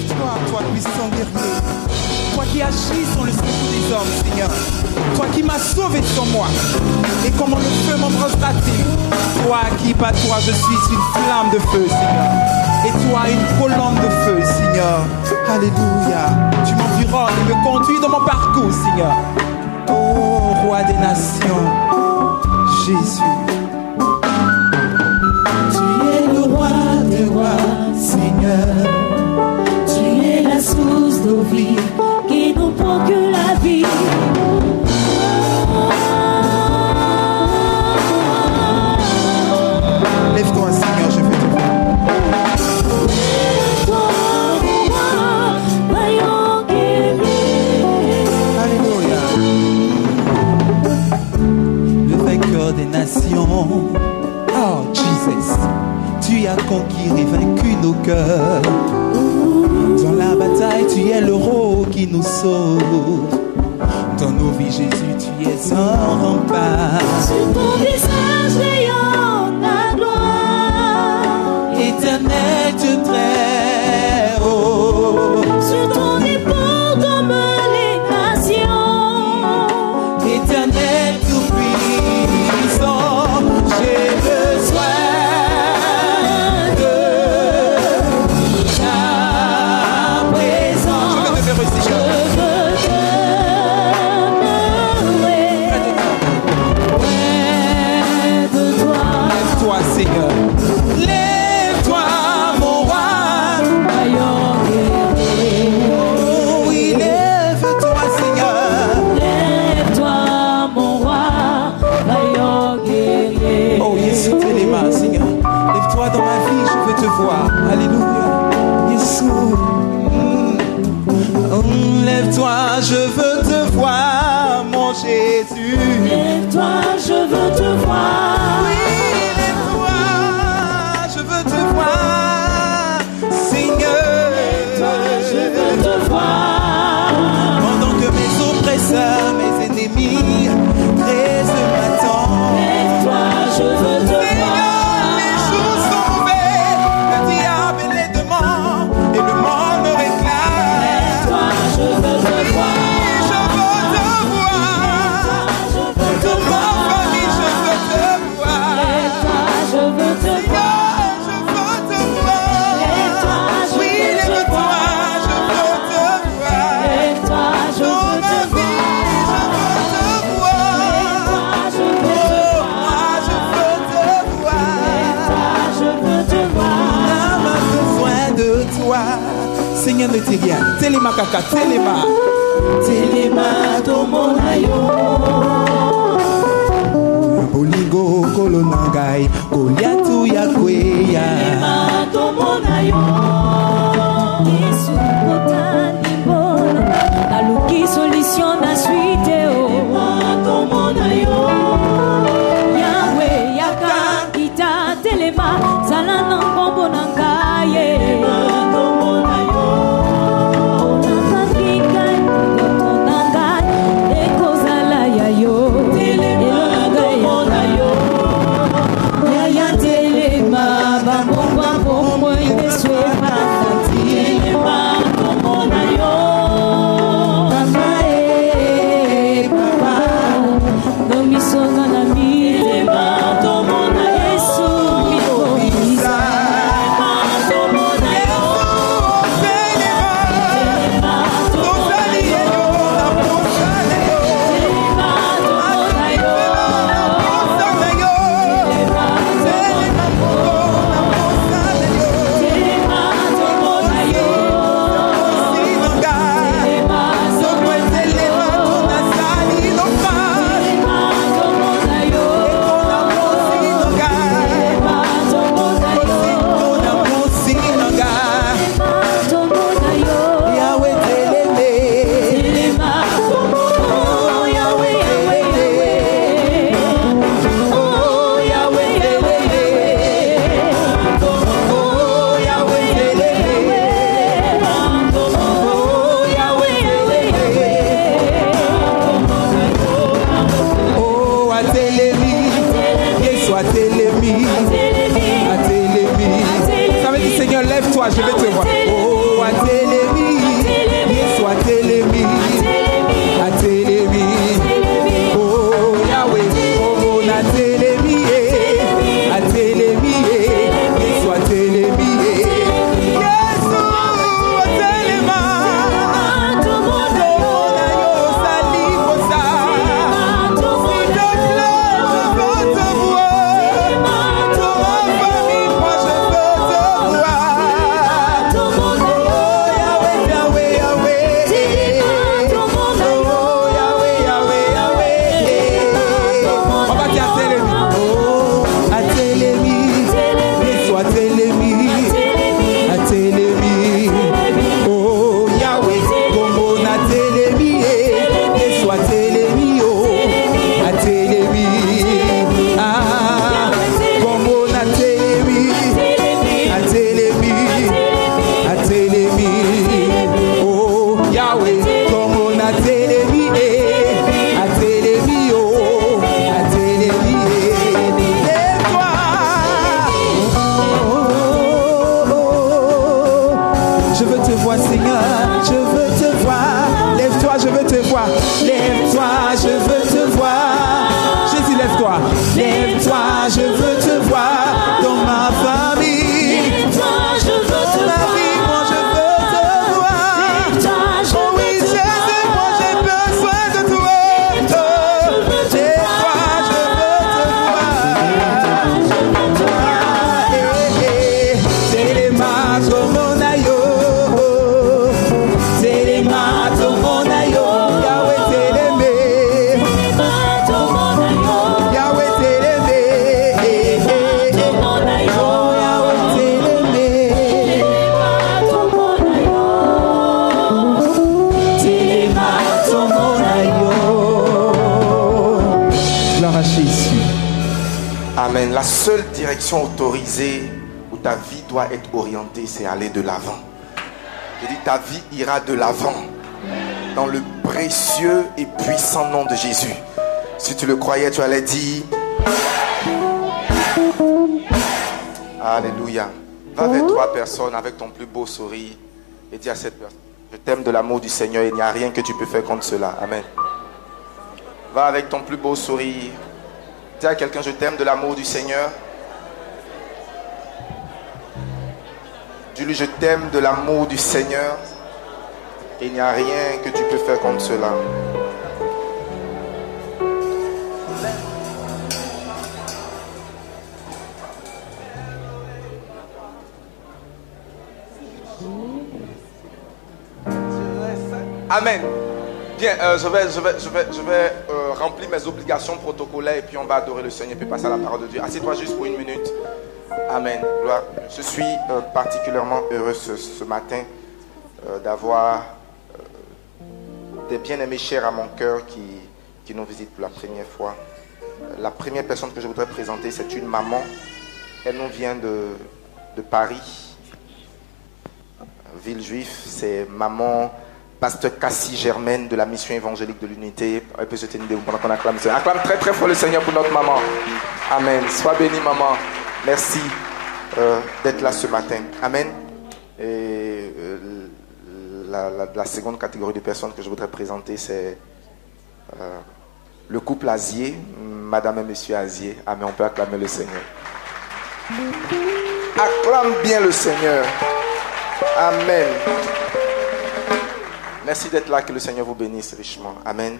Lève-toi, toi puissant guerrier. Toi qui agis sur le secours des hommes, Seigneur. Toi qui m'as sauvé sans moi. Et comment le feu m'embrassera-t-il? Toi qui, par toi, je suis une flamme de feu, Seigneur. Et toi, une colonne de feu, Seigneur. Alléluia. Tu m'environnes et me conduis dans mon parcours, Seigneur. Oh, roi des nations, Jésus. Tu es le roi des rois, Seigneur. Tu es la source d'eau vive qui nous procure la vie. Lève-toi, Seigneur, je veux te voir. Lève-toi, roi, vaillant guerrier. Alléluia. Le vainqueur des nations. Oh, Jesus. Tu as conquis et vaincu nos cœurs. Dans la bataille, tu es l'héros qui nous sauve. Dans nos vies, Jésus, tu es un rempart. Sur ton visage rayonne la gloire. Éternel Dieu très haut. Sur ton épaule comme les nations. Éternel tout-puissant, j'ai besoin de ta présence. Je veux te faire aussi, Seigneur. Lève-toi, Seigneur. Lève-toi, mon roi. Oh oui, lève-toi, Seigneur. Lève-toi, mon roi, vaillant guerrier. Oh, Jésus, t'es les mains, Seigneur. Lève-toi dans ma vie, je veux te voir. Alléluia. Jésus. Lève-toi, je veux te voir, mon Jésus. Lève-toi, je veux te voir. Oui, lève-toi, je veux te voir, Seigneur. Lève-toi, je veux te voir. Pendant que mes oppresseurs, mes ennemis, restent m'attendent. Lève-toi, je veux te Seigneur, les voir. jours sont mauvais, le diable les demande et le monde me réclame. Lève-toi, je veux te voir. Je veux te voir. Je veux te Toute ma voir. famille, je veux te voir. Lève-toi, je veux te voir. Je veux te voir. Lève-toi, je Oui, veux te lève-toi, voir. je veux te voir. Lève-toi, je Dans veux ma te vie, je veux te voir. Lève-toi, je veux te voir. Oh, moi, je veux te voir. Lève-toi, je veux te voir. L'âme a besoin de toi. Seigneur de Télia, Téléma Kaka, Téléma. Téléma tomonayo. Bolingo kolonangai, Goliatu yakweya. Téléma tomonayo. Yesu kotani bona. Naluki solution na suite o. Téléma tomonayo. Yahweh yaka kita telema zalana ngombo nangaye. Téléma tomonayo. Nakakika kotonangai ekozala yayo. Téléma tomonayo. Yaya telema bamongwa bomwe esweba kati. Téléma tomonayo. Papa papa domisonga na mi. Téléma tomona Yesu mikoisa. Téléma tomonayo. Téléma tomonayo. Téléma tomonayo. Téléma tomonayo. Ça veut dire Seigneur, lève-toi, je vais te voir. Oh, Atelemi. vois, Seigneur. Je veux te voir. Lève-toi, je veux te voir. Lève-toi, je veux te voir. Jésus, lève-toi. Lève-toi, je veux te voir dans ma famille. Lève-toi, je veux te Dans ma vie, moi je veux te voir. Lève-toi, je Oh oui, veux te Jésus, moi j'ai besoin de toi. Lève-toi, je veux te Amen. La seule direction autorisée où ta vie doit être orientée, c'est aller de l'avant. Je dis, ta vie ira de l'avant dans le précieux et puissant nom de Jésus. Si tu le croyais, tu allais dire Alléluia. Va vers trois personnes avec ton plus beau sourire et dis à cette personne, je t'aime de l'amour du Seigneur, il n'y a rien que tu peux faire contre cela. Amen. Va avec ton plus beau sourire. Dis à quelqu'un, je t'aime de l'amour du Seigneur. Dis-lui, je t'aime de l'amour du Seigneur. Et il n'y a rien que tu peux faire contre cela. Amen. Bien, je vais remplir mes obligations protocolaires et puis on va adorer le Seigneur et puis passer à la parole de Dieu. Assieds-toi juste pour une minute. Amen. Gloire. Je suis particulièrement heureux ce matin d'avoir des bien-aimés chers à mon cœur qui nous visitent pour la première fois. La première personne que je voudrais présenter, c'est une maman. Elle nous vient de Paris, Villejuif. C'est maman Pasteur Cassie Germaine de la mission évangélique de l'unité. Elle peut se tenir debout pendant qu'on acclame le Seigneur. Acclame très très fort le Seigneur pour notre maman. Amen. Sois bénie maman. Merci d'être là ce matin. Amen. Et la seconde catégorie de personnes que je voudrais présenter, c'est le couple Azier, Madame et Monsieur Azier. Amen. On peut acclamer le Seigneur. Acclame bien le Seigneur. Amen. Merci d'être là, que le Seigneur vous bénisse richement. Amen.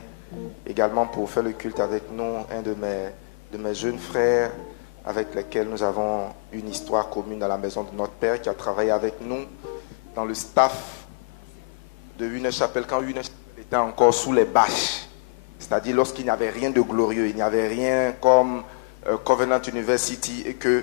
Également pour faire le culte avec nous, un de mes jeunes frères avec lesquels nous avons une histoire commune dans la maison de notre Père, qui a travaillé avec nous dans le staff de Une Chapelle quand Une Chapelle était encore sous les bâches. C'est-à-dire lorsqu'il n'y avait rien de glorieux, il n'y avait rien comme Covenant University et que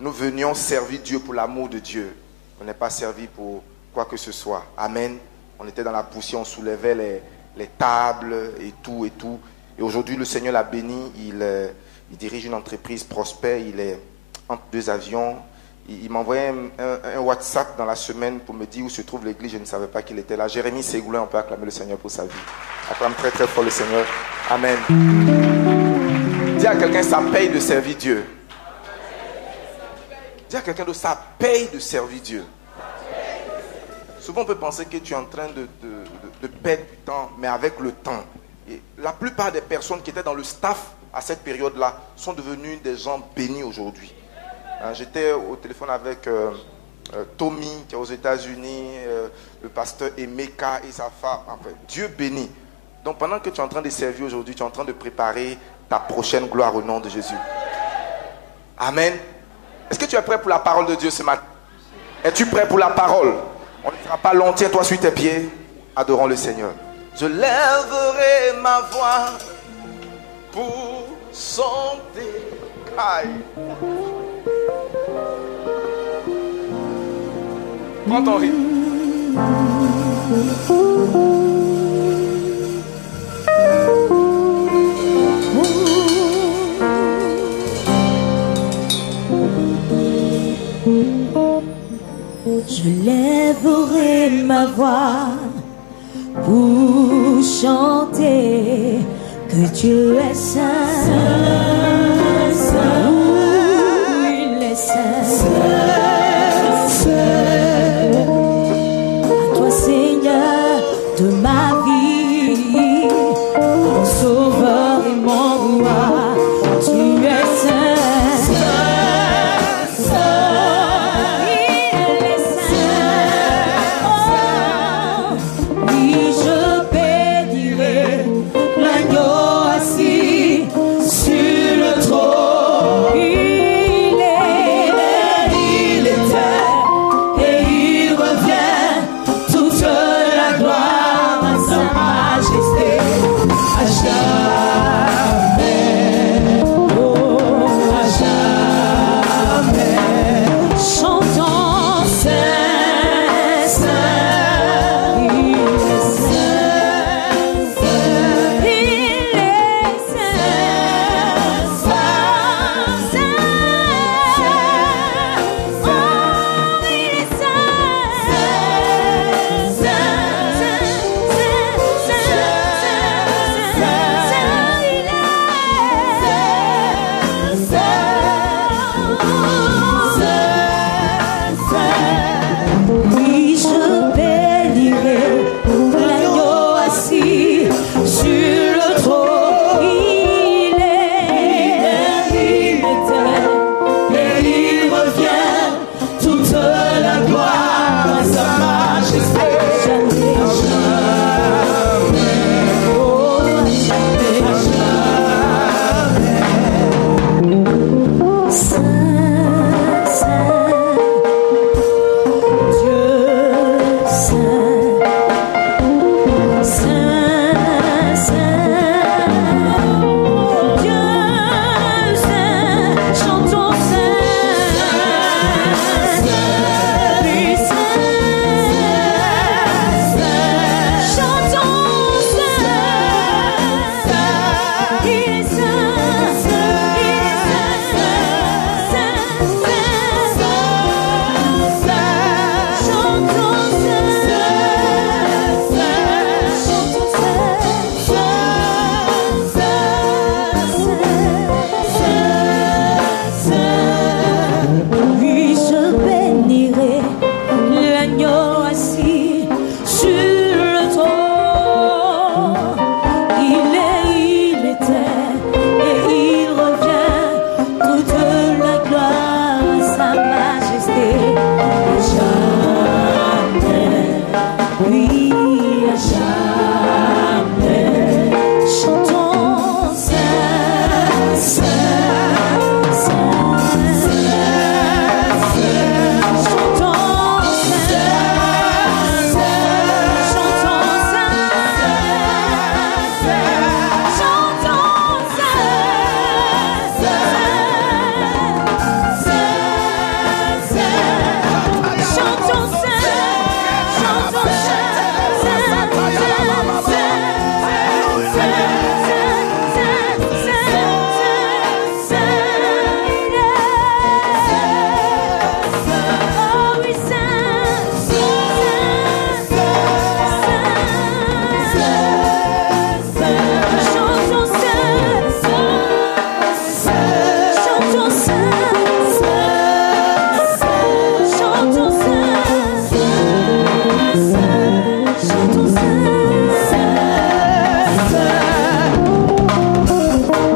nous venions servir Dieu pour l'amour de Dieu. On n'est pas servi pour quoi que ce soit. Amen. On était dans la poussière, on soulevait les tables et tout et tout. Et aujourd'hui, le Seigneur l'a béni. Il dirige une entreprise prospère. Il est entre deux avions. Il m'a envoyé un WhatsApp dans la semaine pour me dire où se trouve l'église. Je ne savais pas qu'il était là. Jérémie Ségoulin, on peut acclamer le Seigneur pour sa vie. Acclame très très fort le Seigneur. Amen. Dis à quelqu'un, ça paye de servir Dieu. Dis à quelqu'un d'autre, ça paye de servir Dieu. Souvent on peut penser que tu es en train de perdre du temps, mais avec le temps. Et la plupart des personnes qui étaient dans le staff à cette période-là sont devenues des gens bénis aujourd'hui. J'étais au téléphone avec Tommy qui est aux États-Unis, le pasteur Emeka et sa femme. Enfin, Dieu bénit. Donc pendant que tu es en train de servir aujourd'hui, tu es en train de préparer ta prochaine gloire au nom de Jésus. Amen. Est-ce que tu es prêt pour la parole de Dieu ce matin? Es-tu prêt pour la parole? On ne sera pas long. Tiens-toi sur tes pieds. Adorons le Seigneur. Je lèverai ma voix pour chanter. Aïe. Prends ton rythme. Je lèverai ma voix pour chanter que Dieu est saint, saint, il est saint, saint. À toi oui, à jamais. Chantons Saint, Saint, Saint, Saint, chantons Saint, chantons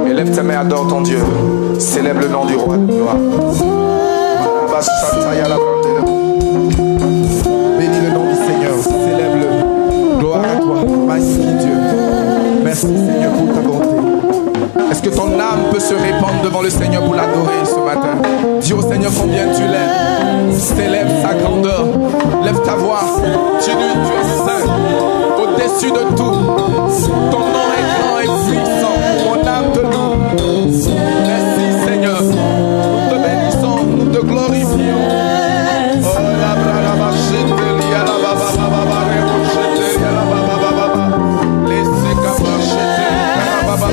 Élève tes mains, adore ton Dieu. Célèbre le nom du roi de gloire. Bénis le nom du Seigneur. Célèbre-le. Gloire à toi. Magnifique Dieu. Merci Seigneur pour ta bonté. Est-ce que ton âme peut se répandre devant le Seigneur pour l'adorer ce matin? Dis au Seigneur combien tu l'aimes. Célèbre sa grandeur. Lève ta voix. Tu es saint. Au-dessus de tout. Ton nom est grand et puissant. Mon âme te loue. Merci Seigneur. Nous te bénissons. Nous te glorifions. Oh la brava bachete la baba baba rebochete la baba baba. Laissez capachete la baba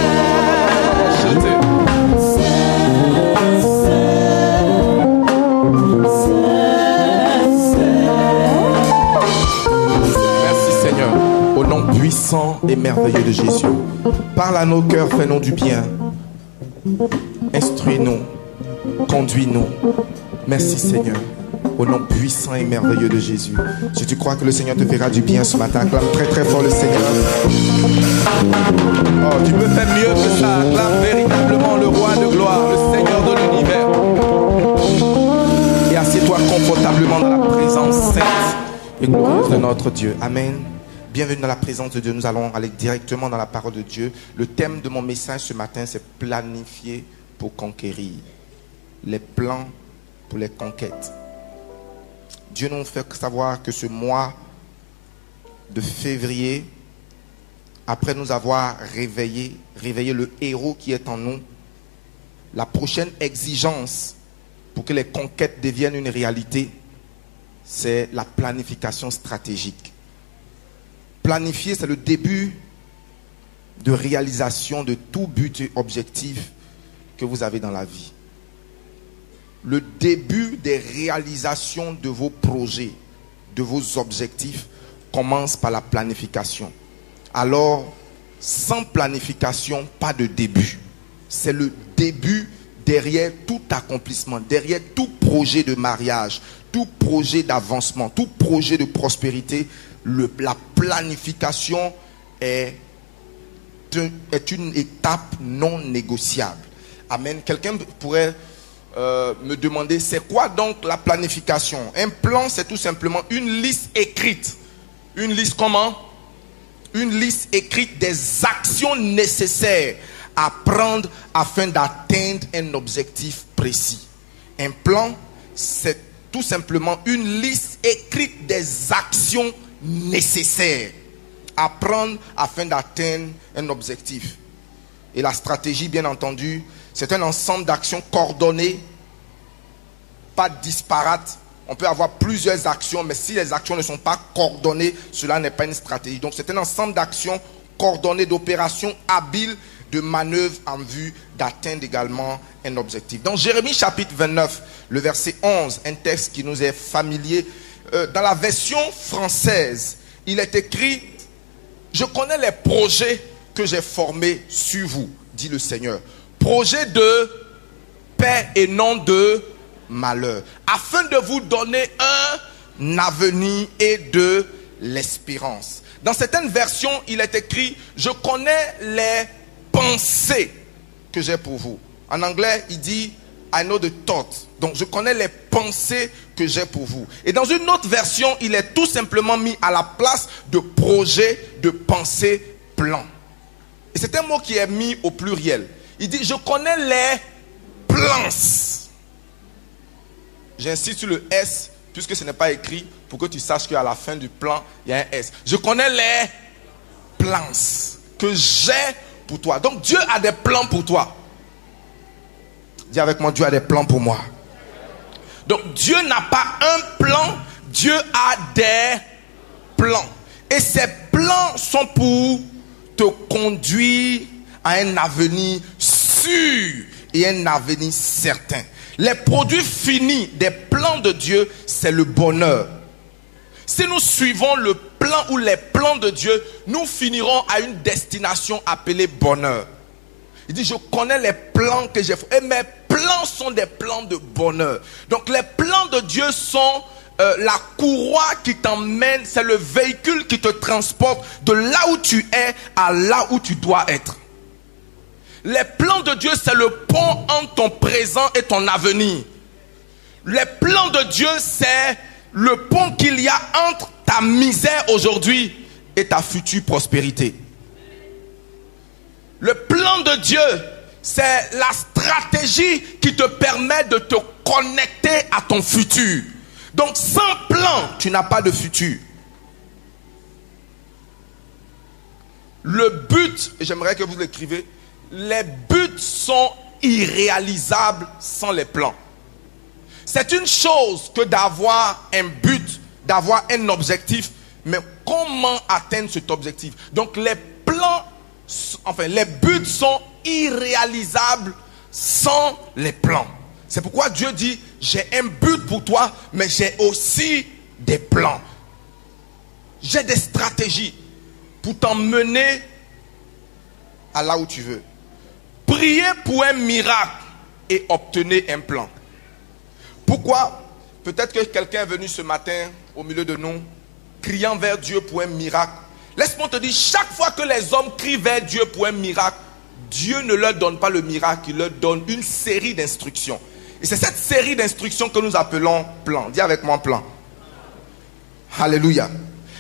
Merci Seigneur. Au nom puissant et merveilleux de Jésus. Parle à nos cœurs, fais-nous du bien. Instruis-nous. Conduis-nous. Merci Seigneur. Au nom puissant et merveilleux de Jésus. Si tu crois que le Seigneur te fera du bien ce matin, acclame très très fort le Seigneur. Oh, tu peux faire mieux que ça. Acclame véritablement le roi de gloire, le Seigneur de l'univers. Et assieds-toi confortablement dans la présence sainte et glorieuse de notre Dieu. Amen. Bienvenue dans la présence de Dieu. Nous allons aller directement dans la parole de Dieu. Le thème de mon message ce matin, c'est planifier pour conquérir. Les plans pour les conquêtes. Dieu nous fait savoir que ce mois de février, après nous avoir réveillé le héros qui est en nous, la prochaine exigence pour que les conquêtes deviennent une réalité, c'est la planification stratégique. Planifier, c'est le début de réalisation de tout but et objectif que vous avez dans la vie. Le début des réalisations de vos projets, de vos objectifs, commence par la planification. Alors, sans planification, pas de début. C'est le début derrière tout accomplissement, derrière tout projet de mariage, tout projet d'avancement, tout projet de prospérité. La planification est une étape non négociable. Amen. Quelqu'un pourrait me demander, c'est quoi donc la planification? Un plan, c'est tout simplement une liste écrite. Une liste comment? Une liste écrite des actions nécessaires à prendre afin d'atteindre un objectif précis. Un plan, c'est tout simplement une liste écrite des actions nécessaires à prendre afin d'atteindre un objectif. Et la stratégie, bien entendu, c'est un ensemble d'actions coordonnées, pas disparates. On peut avoir plusieurs actions, mais si les actions ne sont pas coordonnées, cela n'est pas une stratégie. Donc c'est un ensemble d'actions coordonnées, d'opérations habiles, de manœuvres en vue d'atteindre également un objectif. Dans Jérémie chapitre 29, le verset 11, un texte qui nous est familier, dans la version française, il est écrit « Je connais les projets que j'ai formés sur vous, dit le Seigneur. Projet de paix et non de malheur, afin de vous donner un avenir et de l'espérance. » Dans certaines versions, il est écrit « Je connais les pensées que j'ai pour vous. » En anglais, il dit I know the thoughts. Donc je connais les pensées que j'ai pour vous. Et dans une autre version, il est tout simplement mis à la place de projet, de pensée, plan. Et c'est un mot qui est mis au pluriel. Il dit, je connais les plans. J'insiste sur le S, puisque ce n'est pas écrit, pour que tu saches qu'à la fin du plan, il y a un S. Je connais les plans que j'ai pour toi. Donc Dieu a des plans pour toi. Dis avec moi, Dieu a des plans pour moi. Donc Dieu n'a pas un plan, Dieu a des plans. Et ces plans sont pour te conduire à un avenir sûr et un avenir certain. Les produits finis des plans de Dieu, c'est le bonheur. Si nous suivons le plan ou les plans de Dieu, nous finirons à une destination appelée bonheur. Il dit, je connais les plans que j'ai fait. Et mes plans sont des plans de bonheur. Donc les plans de Dieu sont la courroie qui t'emmène, c'est le véhicule qui te transporte de là où tu es à là où tu dois être. Les plans de Dieu, c'est le pont entre ton présent et ton avenir. Les plans de Dieu, c'est le pont qu'il y a entre ta misère aujourd'hui et ta future prospérité. Le plan de Dieu, c'est la stratégie qui te permet de te connecter à ton futur. Donc sans plan, tu n'as pas de futur. Le but, et j'aimerais que vous l'écrivez, les buts sont irréalisables sans les plans. C'est une chose que d'avoir un but, d'avoir un objectif, mais comment atteindre cet objectif? Donc les plans, enfin les buts sont irréalisables sans les plans. C'est pourquoi Dieu dit, j'ai un but pour toi, mais j'ai aussi des plans. J'ai des stratégies pour t'emmener à là où tu veux. Priez pour un miracle et obtenez un plan. Pourquoi? Peut-être que quelqu'un est venu ce matin au milieu de nous, criant vers Dieu pour un miracle. Laisse-moi te dire, chaque fois que les hommes crient vers Dieu pour un miracle, Dieu ne leur donne pas le miracle, il leur donne une série d'instructions. Et c'est cette série d'instructions que nous appelons plan. Dis avec moi plan. Alléluia.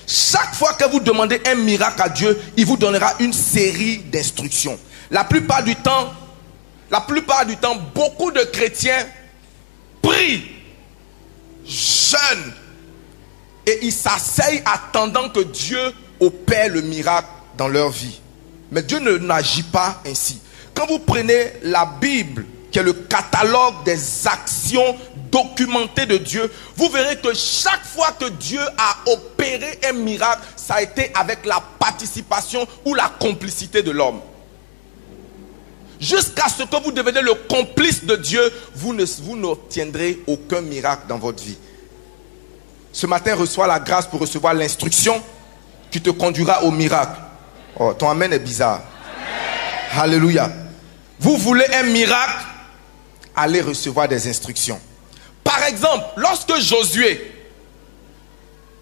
Chaque fois que vous demandez un miracle à Dieu, il vous donnera une série d'instructions. La plupart du temps, beaucoup de chrétiens prient, jeûnent et ils s'asseyent attendant que Dieu opère le miracle dans leur vie. Mais Dieu n'agit pas ainsi. Quand vous prenez la Bible, qui est le catalogue des actions documentées de Dieu, vous verrez que chaque fois que Dieu a opéré un miracle, ça a été avec la participation ou la complicité de l'homme. Jusqu'à ce que vous devenez le complice de Dieu, vous n'obtiendrez aucun miracle dans votre vie. Ce matin, reçois la grâce pour recevoir l'instruction qui te conduira au miracle. Oh, ton amen est bizarre. Amen. Alléluia. Vous voulez un miracle? Allez recevoir des instructions. Par exemple, lorsque Josué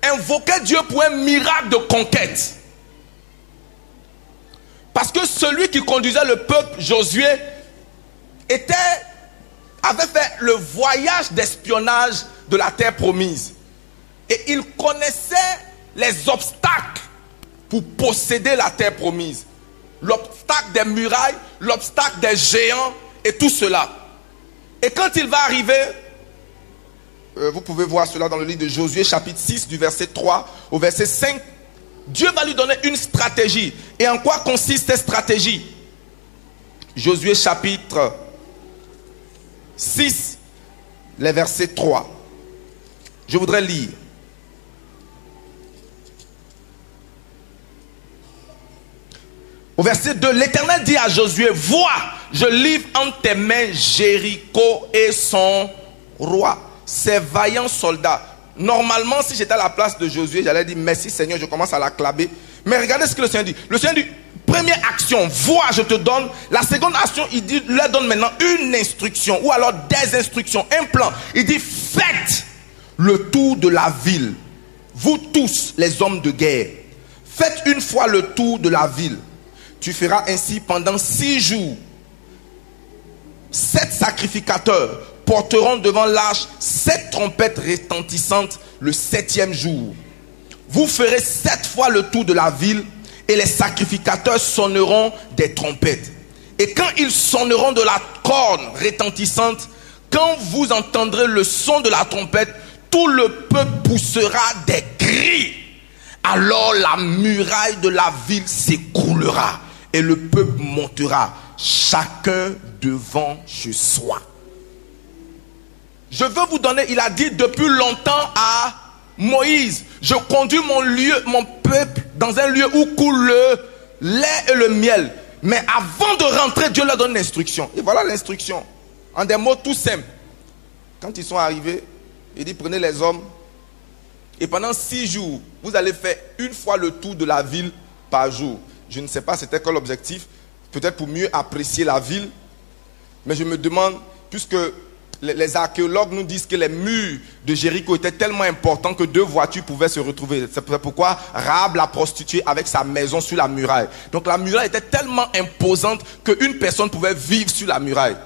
invoquait Dieu pour un miracle de conquête, parce que celui qui conduisait le peuple, Josué, avait fait le voyage d'espionnage de la terre promise. Et il connaissait les obstacles pour posséder la terre promise. L'obstacle des murailles, l'obstacle des géants et tout cela. Et quand il va arriver, vous pouvez voir cela dans le livre de Josué, chapitre 6, du verset 3 au verset 5. Dieu va lui donner une stratégie. Et en quoi consiste cette stratégie? Josué chapitre 6, les versets 3. Je voudrais lire. Au verset 2, l'Éternel dit à Josué, vois, je livre entre tes mains Jéricho et son roi, ses vaillants soldats. Normalement, si j'étais à la place de Josué, j'allais dire merci Seigneur, je commence à l'acclamer. Mais regardez ce que le Seigneur dit. Le Seigneur dit, première action, vois, je te donne. La seconde action, il dit, leur donne maintenant une instruction, ou alors des instructions, un plan. Il dit, faites le tour de la ville. Vous tous, les hommes de guerre, faites une fois le tour de la ville. Tu feras ainsi pendant 6 jours. 7 sacrificateurs porteront devant l'arche 7 trompettes retentissantes le 7e jour. Vous ferez 7 fois le tour de la ville et les sacrificateurs sonneront des trompettes. Et quand ils sonneront de la corne retentissante, quand vous entendrez le son de la trompette, tout le peuple poussera des cris. Alors la muraille de la ville s'écroulera et le peuple montera, chacun devant chez soi. Je veux vous donner, il a dit depuis longtemps à Moïse, je conduis mon peuple dans un lieu où coule le lait et le miel. Mais avant de rentrer, Dieu leur donne l'instruction. Et voilà l'instruction. En des mots tout simples. Quand ils sont arrivés, il dit prenez les hommes et pendant 6 jours, vous allez faire 1 fois le tour de la ville par jour. Je ne sais pas c'était quoi l'objectif. Peut-être pour mieux apprécier la ville. Mais je me demande, puisque les archéologues nous disent que les murs de Jéricho étaient tellement importants que 2 voitures pouvaient se retrouver. C'est pourquoi Rahab la prostituée avec sa maison sur la muraille. Donc la muraille était tellement imposante qu'une personne pouvait vivre sur la muraille.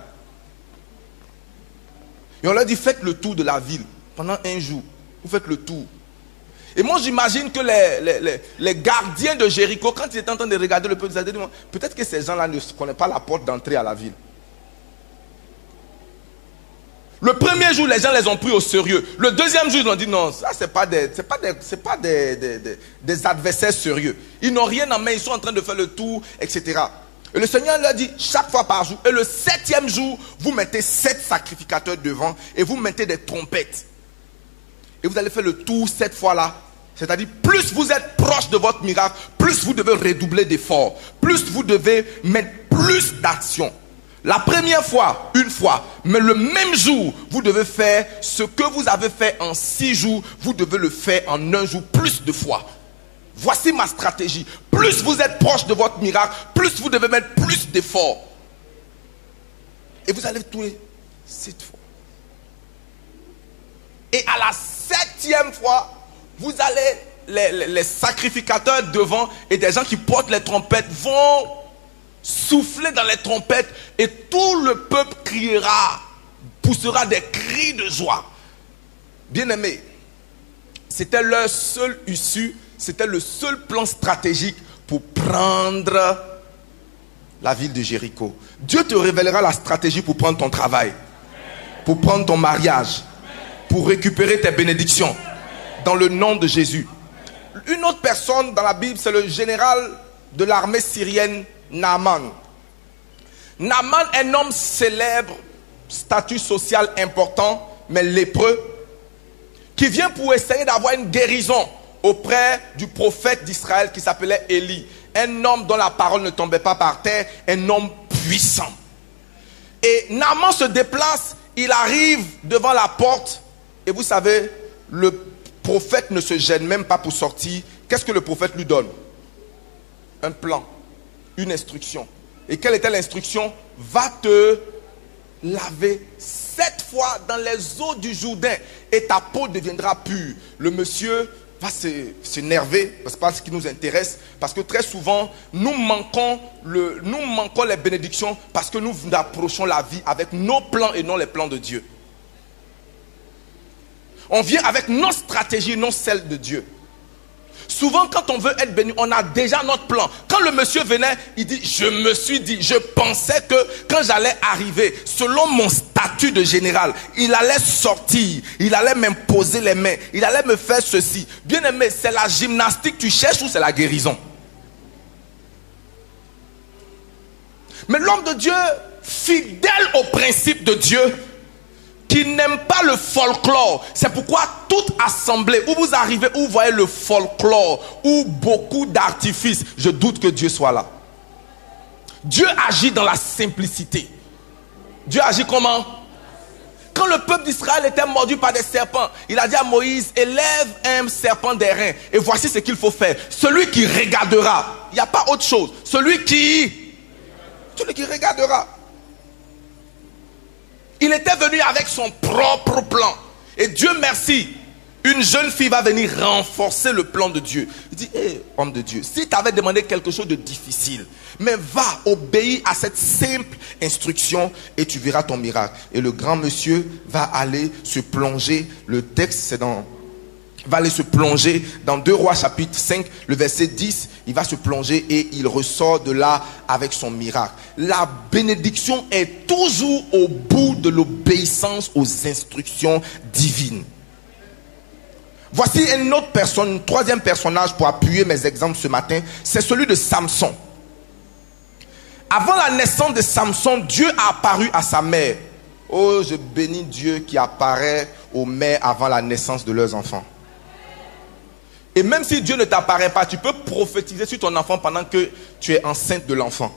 Et on leur dit faites le tour de la ville pendant 1 jour. Vous faites le tour. Et moi j'imagine que les gardiens de Jéricho, quand ils étaient en train de regarder le peuple, ils avaient dit peut-être que ces gens-là ne connaissent pas la porte d'entrée à la ville. Le premier jour, les gens les ont pris au sérieux. Le deuxième jour, ils ont dit non, ça c'est pas des adversaires sérieux. Ils n'ont rien en main, ils sont en train de faire le tour, etc. Et le Seigneur leur dit chaque fois par jour. Et le 7e jour, vous mettez 7 sacrificateurs devant et vous mettez des trompettes. Et vous allez faire le tour 7 fois-là. C'est-à-dire, plus vous êtes proche de votre miracle, plus vous devez redoubler d'efforts. Plus vous devez mettre plus d'action. La première fois, 1 fois, mais le même jour, vous devez faire ce que vous avez fait en 6 jours, vous devez le faire en 1 jour, plus de fois. Voici ma stratégie. Plus vous êtes proche de votre miracle, plus vous devez mettre plus d'efforts. Et vous allez tourner 7 fois. Et à la 7e fois, vous allez, les sacrificateurs devant et des gens qui portent les trompettes vont souffler dans les trompettes et tout le peuple criera, poussera des cris de joie. Bien-aimés, c'était leur seule issue, c'était le seul plan stratégique pour prendre la ville de Jéricho. Dieu te révélera la stratégie pour prendre ton travail, pour prendre ton mariage, pour récupérer tes bénédictions, dans le nom de Jésus. Une autre personne dans la Bible, c'est le général de l'armée syrienne, Naaman. Naaman est un homme célèbre, statut social important, mais lépreux, qui vient pour essayer d'avoir une guérison auprès du prophète d'Israël qui s'appelait Élie. Un homme dont la parole ne tombait pas par terre, un homme puissant. Et Naaman se déplace, il arrive devant la porte, et vous savez, le prophète ne se gêne même pas pour sortir. Qu'est-ce que le prophète lui donne? Un plan. Une instruction. Et quelle était l'instruction? Va te laver 7 fois dans les eaux du Jourdain et ta peau deviendra pure. Le monsieur va s'énerver, c'est pas ce qui nous intéresse, parce que très souvent nous manquons les bénédictions parce que nous approchons la vie avec nos plans et non les plans de Dieu. On vient avec nos stratégies, non celles de Dieu. Souvent, quand on veut être béni, on a déjà notre plan. Quand le monsieur venait, il dit, je pensais que quand j'allais arriver, selon mon statut de général, il allait sortir, il allait m'imposer les mains, il allait me faire ceci. Bien aimé, c'est la gymnastique que tu cherches ou c'est la guérison? Mais l'homme de Dieu, fidèle au principe de Dieu, qui n'aime pas le folklore. C'est pourquoi toute assemblée où vous arrivez, où vous voyez le folklore, ou beaucoup d'artifices, je doute que Dieu soit là. Dieu agit dans la simplicité. Dieu agit comment? Quand le peuple d'Israël était mordu par des serpents, il a dit à Moïse, élève un serpent d'airain. Et voici ce qu'il faut faire. Celui qui regardera, il n'y a pas autre chose. Celui qui regardera. Il était venu avec son propre plan. Et Dieu merci, Une jeune fille va venir renforcer le plan de Dieu. Il dit, hé, homme de Dieu, si tu avais demandé quelque chose de difficile, mais va, obéir à cette simple instruction et tu verras ton miracle. Et le grand monsieur va aller se plonger, le texte c'est dans... va aller se plonger dans 2 Rois chapitre 5, le verset 10, il va se plonger et il ressort de là avec son miracle. La bénédiction est toujours au bout de l'obéissance aux instructions divines. Voici une autre personne, un troisième personnage pour appuyer mes exemples ce matin, c'est celui de Samson. Avant la naissance de Samson, Dieu a apparu à sa mère. Oh, je bénis Dieu qui apparaît aux mères avant la naissance de leurs enfants. Et même si Dieu ne t'apparaît pas, tu peux prophétiser sur ton enfant pendant que tu es enceinte de l'enfant.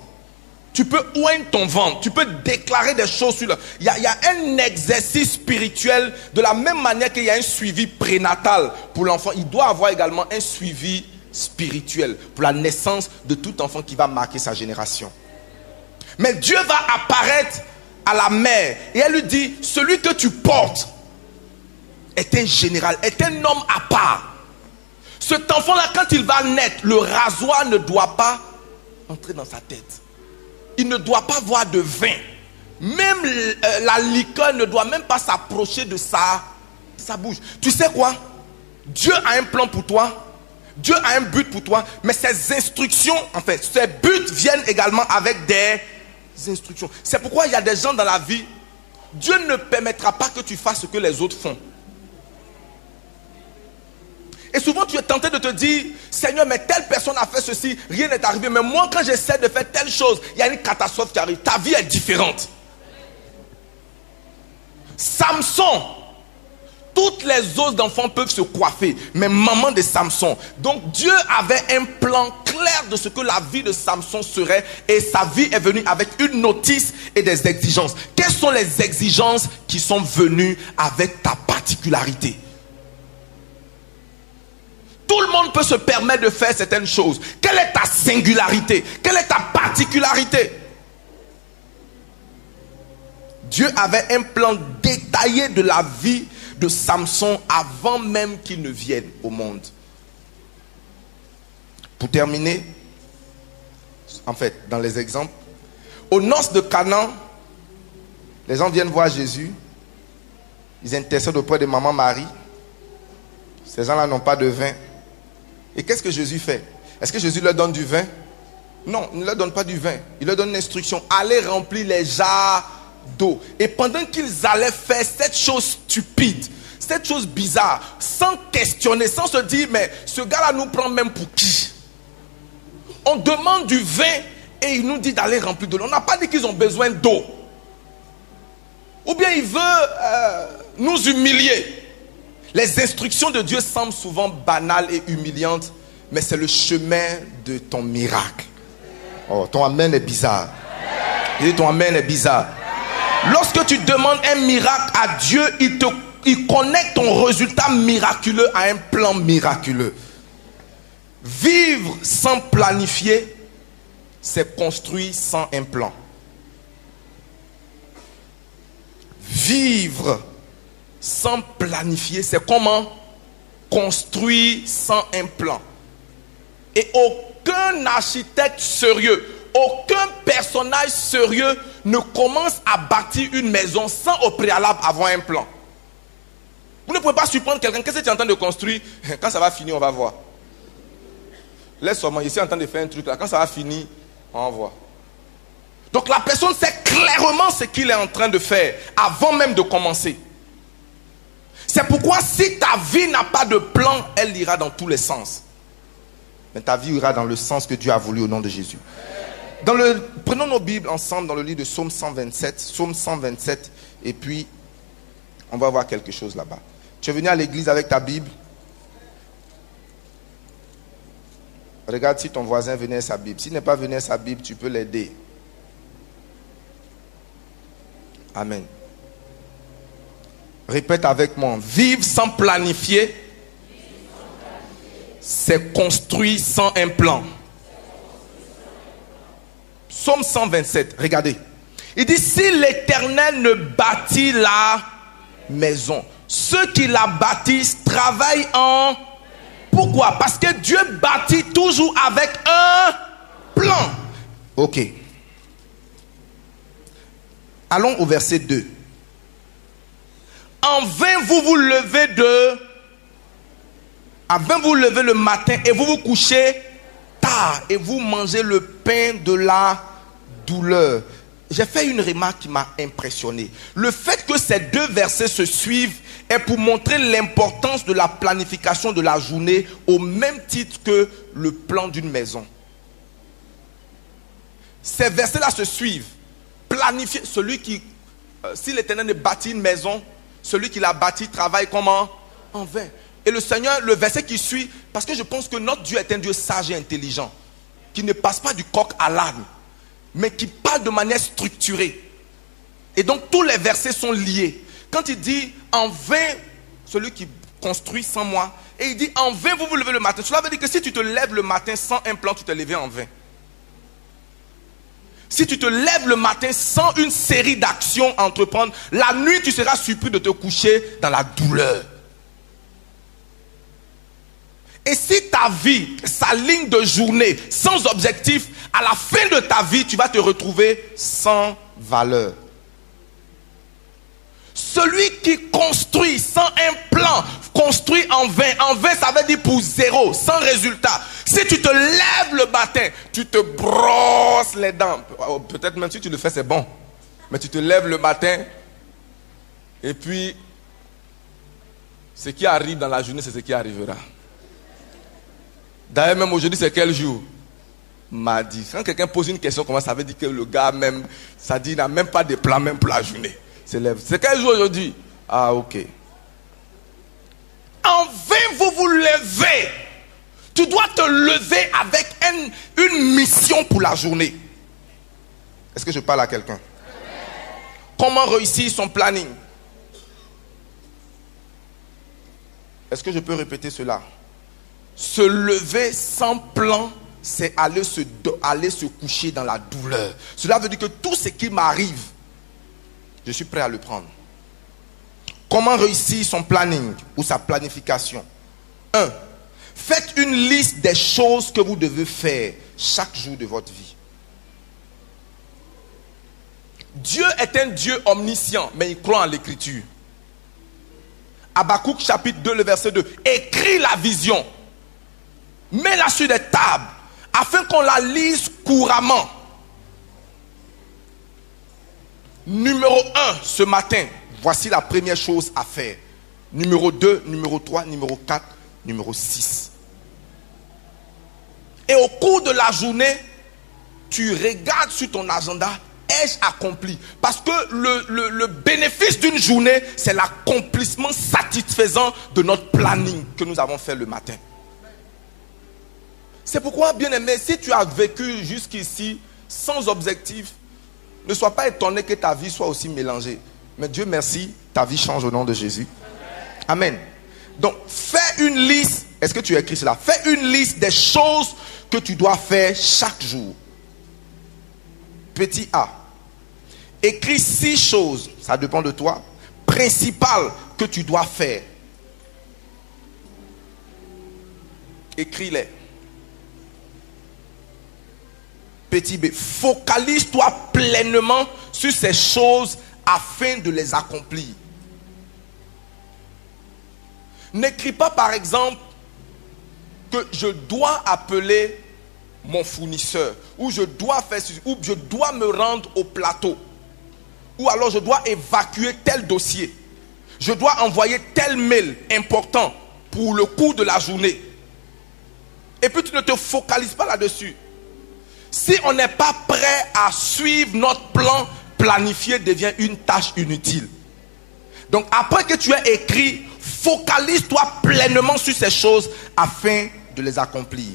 Tu peux oindre ton ventre, tu peux déclarer des choses sur le... Il y a un exercice spirituel de la même manière qu'il y a un suivi prénatal pour l'enfant. Il doit avoir également un suivi spirituel pour la naissance de tout enfant qui va marquer sa génération. Mais Dieu va apparaître à la mère et elle lui dit, celui que tu portes est un général, est un homme à part. Cet enfant-là, quand il va naître, le rasoir ne doit pas entrer dans sa tête. Il ne doit pas boire de vin. Même la liqueur ne doit même pas s'approcher de sa bouche. Tu sais quoi? Dieu a un plan pour toi. Dieu a un but pour toi. Mais ses instructions, en fait, ses buts viennent également avec des instructions. C'est pourquoi il y a des gens dans la vie, Dieu ne permettra pas que tu fasses ce que les autres font. Et souvent tu es tenté de te dire, Seigneur, mais telle personne a fait ceci, rien n'est arrivé. Mais moi, quand j'essaie de faire telle chose, il y a une catastrophe qui arrive. Ta vie est différente. Samson, toutes les os d'enfants peuvent se coiffer, mais maman de Samson. Donc Dieu avait un plan clair de ce que la vie de Samson serait, et sa vie est venue avec une notice et des exigences. Quelles sont les exigences qui sont venues avec ta particularité? Tout le monde peut se permettre de faire certaines choses. Quelle est ta singularité? Quelle est ta particularité? Dieu avait un plan détaillé de la vie de Samson avant même qu'il ne vienne au monde. Pour terminer, en fait, dans les exemples, aux noces de Canaan, les gens viennent voir Jésus. Ils intercèdent auprès de maman Marie. Ces gens-là n'ont pas de vin. Et qu'est-ce que Jésus fait? Est-ce que Jésus leur donne du vin? Non, il ne leur donne pas du vin. Il leur donne une instruction. Allez remplir les jarres d'eau. Et pendant qu'ils allaient faire cette chose stupide, cette chose bizarre, sans questionner, sans se dire, mais ce gars-là nous prend même pour qui? On demande du vin et il nous dit d'aller remplir de l'eau. On n'a pas dit qu'ils ont besoin d'eau. Ou bien il veut nous humilier. Les instructions de Dieu semblent souvent banales et humiliantes, mais c'est le chemin de ton miracle. Oh, ton amen est bizarre. Et ton amen est bizarre. Lorsque tu demandes un miracle à Dieu, il connecte ton résultat miraculeux à un plan miraculeux. Vivre sans planifier, c'est construire sans un plan. Vivre sans planifier, c'est comment construire sans un plan. Et aucun architecte sérieux, aucun personnage sérieux ne commence à bâtir une maison sans au préalable avoir un plan. Vous ne pouvez pas surprendre quelqu'un. Qu'est-ce que tu es en train de construire? Quand ça va finir, on va voir. Laisse-moi, ici en train de faire un truc là. Quand ça va finir, on va voir. Donc la personne sait clairement ce qu'il est en train de faire avant même de commencer. C'est pourquoi si ta vie n'a pas de plan, elle ira dans tous les sens. Mais ta vie ira dans le sens que Dieu a voulu au nom de Jésus. Prenons nos Bibles ensemble dans le livre de Psaume 127, et puis on va voir quelque chose là-bas. Tu es venu à l'église avec ta Bible? Regarde si ton voisin venait à sa Bible. S'il n'est pas venu à sa Bible, tu peux l'aider. Amen. Répète avec moi. Vivre sans planifier, c'est construire sans un plan. Psaume 127, regardez. Il dit, si l'Éternel ne bâtit la maison, ceux qui la bâtissent travaillent en... Pourquoi? Parce que Dieu bâtit toujours avec un plan. Ok. Allons au verset 2. En vain vous vous levez le matin et vous vous couchez tard et vous mangez le pain de la douleur. J'ai fait une remarque qui m'a impressionné. Le fait que ces deux versets se suivent est pour montrer l'importance de la planification de la journée au même titre que le plan d'une maison. Ces versets-là se suivent. Planifier, si l'Éternel ne bâtit une maison, celui qui la bâtit travaille comment? En vain. Et le Seigneur, le verset qui suit, parce que je pense que notre Dieu est un Dieu sage et intelligent, qui ne passe pas du coq à l'âne, mais qui parle de manière structurée. Et donc tous les versets sont liés. Quand il dit en vain, celui qui construit sans moi, et il dit en vain vous vous levez le matin, cela veut dire que si tu te lèves le matin sans un plan, tu t'es levé en vain. Si tu te lèves le matin sans une série d'actions à entreprendre, la nuit tu seras surpris de te coucher dans la douleur. Et si ta vie, sa ligne de journée, sans objectif, à la fin de ta vie, tu vas te retrouver sans valeur. Celui qui construit sans un plan, construit en vain. En vain, ça veut dire pour zéro, sans résultat. Si tu te lèves le matin, tu te brosses les dents. Peut-être même si tu le fais, c'est bon. Mais tu te lèves le matin, et puis, ce qui arrive dans la journée, c'est ce qui arrivera. D'ailleurs, même aujourd'hui, c'est quel jour? Mardi. Quand quelqu'un pose une question, comment ça veut dire que le gars même, ça dit, il n'a même pas de plan même pour la journée. C'est quel jour aujourd'hui? Ah, ok. En vain, vous vous levez. Tu dois te lever avec une mission pour la journée. Est-ce que je parle à quelqu'un? Comment réussir son planning? Est-ce que je peux répéter cela? Se lever sans plan, c'est aller se coucher dans la douleur. Cela veut dire que tout ce qui m'arrive, je suis prêt à le prendre. Comment réussir son planning ou sa planification? 1. Faites une liste des choses que vous devez faire chaque jour de votre vie. Dieu est un Dieu omniscient, mais il croit en l'écriture. Habakkuk chapitre 2, le verset 2. Écris la vision. Mets-la sur des tables afin qu'on la lise couramment. Numéro 1, ce matin, voici la première chose à faire. Numéro 2, numéro 3, numéro 4, numéro 6. Et au cours de la journée, tu regardes sur ton agenda, ai-je accompli? Parce que le bénéfice d'une journée, c'est l'accomplissement satisfaisant de notre planning que nous avons fait le matin. C'est pourquoi, bien aimé, si tu as vécu jusqu'ici sans objectif, ne sois pas étonné que ta vie soit aussi mélangée. Mais Dieu merci, ta vie change au nom de Jésus. Amen. Donc, fais une liste. Est-ce que tu as écrit cela? Fais une liste des choses que tu dois faire chaque jour. Petit A. Écris 6 choses, ça dépend de toi, principales que tu dois faire. Écris-les. Petit B, focalise-toi pleinement sur ces choses afin de les accomplir. N'écris pas par exemple que je dois appeler mon fournisseur, ou je dois faire ceci, ou je dois me rendre au plateau, ou alors je dois évacuer tel dossier, je dois envoyer tel mail important pour le cours de la journée. Et puis tu ne te focalises pas là-dessus. Si on n'est pas prêt à suivre notre plan, planifié devient une tâche inutile. Donc après que tu aies écrit, focalise-toi pleinement sur ces choses afin de les accomplir.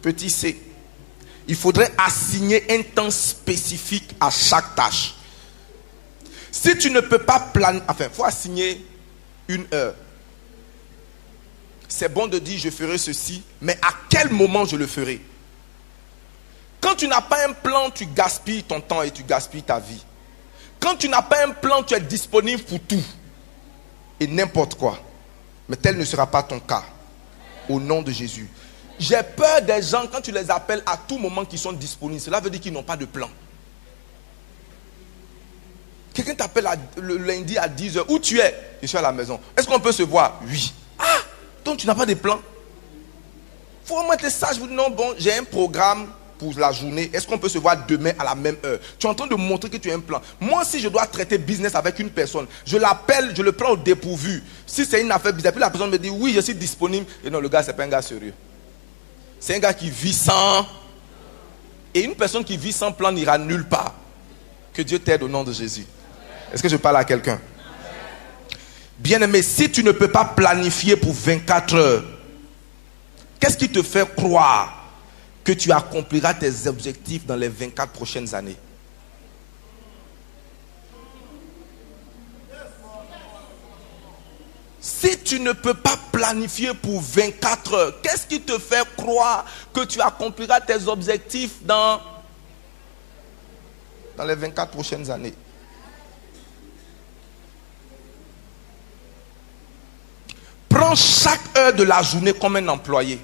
Petit C, il faudrait assigner un temps spécifique à chaque tâche. Si tu ne peux pas planifier, enfin, il faut assigner une heure. C'est bon de dire je ferai ceci, mais à quel moment je le ferai? Quand tu n'as pas un plan, tu gaspilles ton temps et tu gaspilles ta vie. Quand tu n'as pas un plan, tu es disponible pour tout. Et n'importe quoi. Mais tel ne sera pas ton cas. Au nom de Jésus. J'ai peur des gens quand tu les appelles à tout moment qu'ils sont disponibles. Cela veut dire qu'ils n'ont pas de plan. Quelqu'un t'appelle le lundi à 10h. Où tu es? Je suis à la maison. Est-ce qu'on peut se voir? Oui. Ah, donc tu n'as pas de plan. Il faut vraiment être sage. Vous dites non, bon, j'ai un programme pour la journée. Est-ce qu'on peut se voir demain à la même heure? Tu es en train de montrer que tu as un plan. Moi, si je dois traiter business avec une personne, je l'appelle, je le prends au dépourvu. Si c'est une affaire bizarre, puis la personne me dit oui, je suis disponible. Et non, le gars, ce n'est pas un gars sérieux. C'est un gars qui vit sans. Et une personne qui vit sans plan n'ira nulle part. Que Dieu t'aide au nom de Jésus. Est-ce que je parle à quelqu'un? Bien-aimé, si tu ne peux pas planifier pour 24 heures, qu'est-ce qui te fait croire que tu accompliras tes objectifs dans les 24 prochaines années? Si tu ne peux pas planifier pour 24 heures, qu'est-ce qui te fait croire que tu accompliras tes objectifs dans les 24 prochaines années? Prends chaque heure de la journée comme un employé.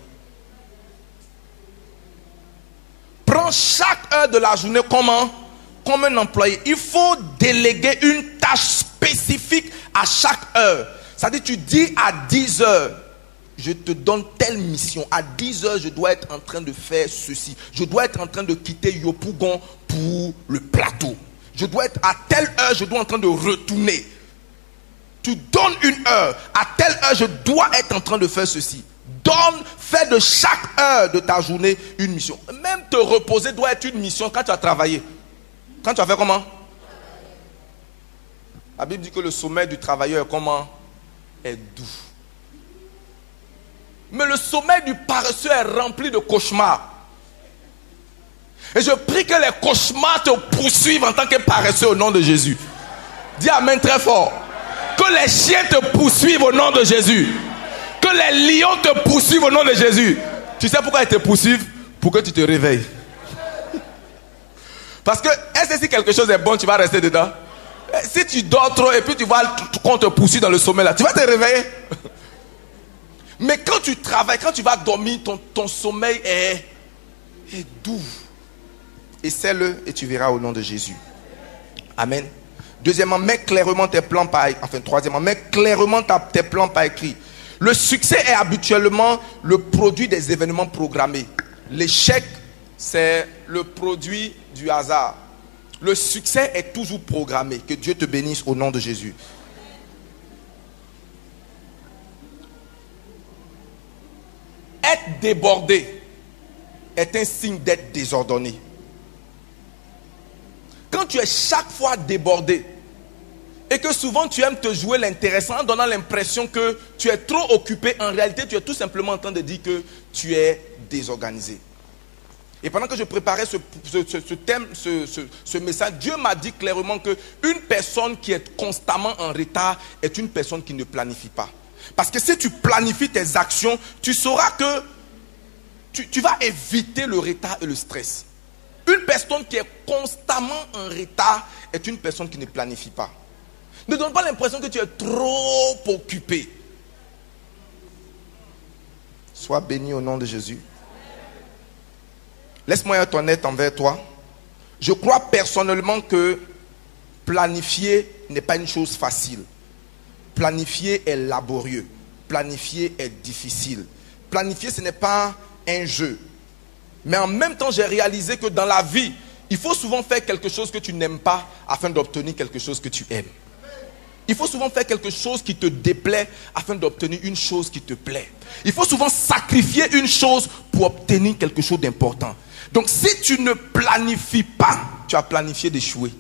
Prends chaque heure de la journée comme un employé. Il faut déléguer une tâche spécifique à chaque heure. C'est-à-dire, tu dis à 10 heures, je te donne telle mission. À 10 heures, je dois être en train de faire ceci. Je dois être en train de quitter Yopougon pour le plateau. Je dois être à telle heure, je dois être en train de retourner. Tu donnes une heure. À telle heure, je dois être en train de faire ceci. Fais de chaque heure de ta journée une mission. Même te reposer doit être une mission quand tu as travaillé. Quand tu as fait comment? La Bible dit que le sommeil du travailleur est doux. Mais le sommeil du paresseux est rempli de cauchemars. Et je prie que les cauchemars te poursuivent en tant que paresseux au nom de Jésus. Dis amen très fort. Que les chiens te poursuivent au nom de Jésus. Que les lions te poursuivent au nom de Jésus. Tu sais pourquoi ils te poursuivent? Pour que tu te réveilles. Parce que, est-ce que si quelque chose est bon, tu vas rester dedans? Si tu dors trop et puis tu vois qu'on te poursuit dans le sommeil là, tu vas te réveiller. Mais quand tu travailles, quand tu vas dormir, ton sommeil est doux. Essaie-le et tu verras au nom de Jésus. Amen. Deuxièmement, mets clairement tes plans par écrit. Enfin, troisièmement, mets clairement tes plans par écrit. Le succès est habituellement le produit des événements programmés. L'échec, c'est le produit du hasard. Le succès est toujours programmé. Que Dieu te bénisse au nom de Jésus. Être débordé est un signe d'être désordonné. Quand tu es chaque fois débordé et que souvent tu aimes te jouer l'intéressant en donnant l'impression que tu es trop occupé, en réalité tu es tout simplement en train de dire que tu es désorganisé. Et pendant que je préparais ce thème, ce message, Dieu m'a dit clairement qu'une personne qui est constamment en retard est une personne qui ne planifie pas. Parce que si tu planifies tes actions, tu sauras que tu vas éviter le retard et le stress. Une personne qui est constamment en retard est une personne qui ne planifie pas. Ne donne pas l'impression que tu es trop occupé. Sois béni au nom de Jésus. Laisse-moi être honnête envers toi. Je crois personnellement que planifier n'est pas une chose facile. Planifier est laborieux. Planifier est difficile. Planifier, ce n'est pas un jeu. Mais en même temps, j'ai réalisé que dans la vie, il faut souvent faire quelque chose que tu n'aimes pas afin d'obtenir quelque chose que tu aimes. Il faut souvent faire quelque chose qui te déplaît afin d'obtenir une chose qui te plaît. Il faut souvent sacrifier une chose pour obtenir quelque chose d'important. Donc si tu ne planifies pas, tu as planifié d'échouer.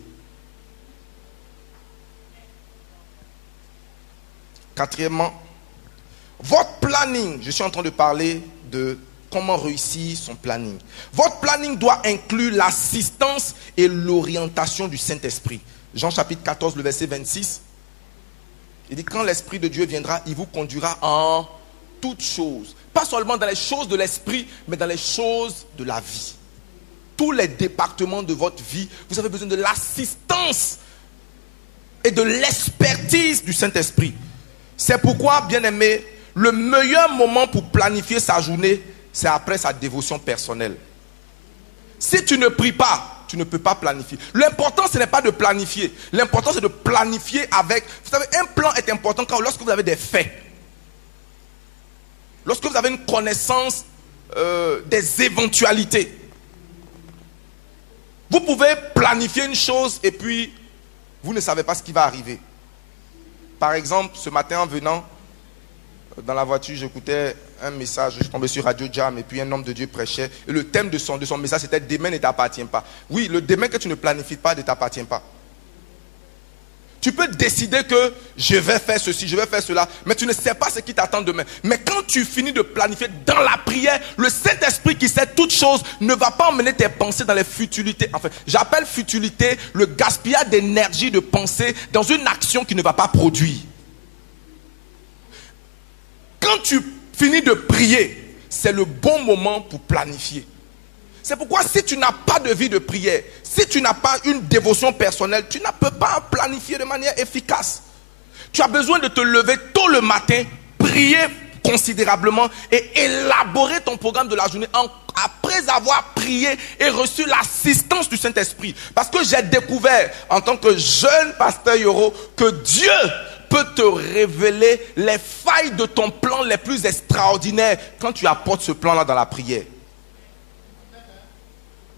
Quatrièmement, votre planning, je suis en train de parler de comment réussir son planning. Votre planning doit inclure l'assistance et l'orientation du Saint-Esprit. Jean chapitre 14, le verset 26. Il dit, quand l'Esprit de Dieu viendra, il vous conduira en toutes choses. Pas seulement dans les choses de l'Esprit, mais dans les choses de la vie. Tous les départements de votre vie, vous avez besoin de l'assistance et de l'expertise du Saint-Esprit. C'est pourquoi, bien-aimé, le meilleur moment pour planifier sa journée, c'est après sa dévotion personnelle. Si tu ne pries pas, tu ne peux pas planifier. L'important, ce n'est pas de planifier. L'important, c'est de planifier avec... Vous savez, un plan est important lorsque vous avez des faits. Lorsque vous avez une connaissance des éventualités. Vous pouvez planifier une chose et puis vous ne savez pas ce qui va arriver. Par exemple, ce matin en venant dans la voiture, j'écoutais un message, je suis tombé sur Radio Jam et puis un homme de Dieu prêchait. Et le thème de son message c'était « Demain ne t'appartient pas ». Oui, le demain que tu ne planifies pas ne t'appartient pas. Tu peux décider que je vais faire ceci, je vais faire cela, mais tu ne sais pas ce qui t'attend demain. Mais quand tu finis de planifier dans la prière, le Saint-Esprit qui sait toutes choses ne va pas emmener tes pensées dans les futilités. Enfin, j'appelle futilité le gaspillage d'énergie de pensée dans une action qui ne va pas produire. Quand tu finis de prier, c'est le bon moment pour planifier. C'est pourquoi si tu n'as pas de vie de prière, si tu n'as pas une dévotion personnelle, tu ne peux pas planifier de manière efficace. Tu as besoin de te lever tôt le matin, prier considérablement et élaborer ton programme de la journée après avoir prié et reçu l'assistance du Saint-Esprit. Parce que j'ai découvert en tant que jeune pasteur Yoro que Dieu peut te révéler les failles de ton plan les plus extraordinaires quand tu apportes ce plan-là dans la prière.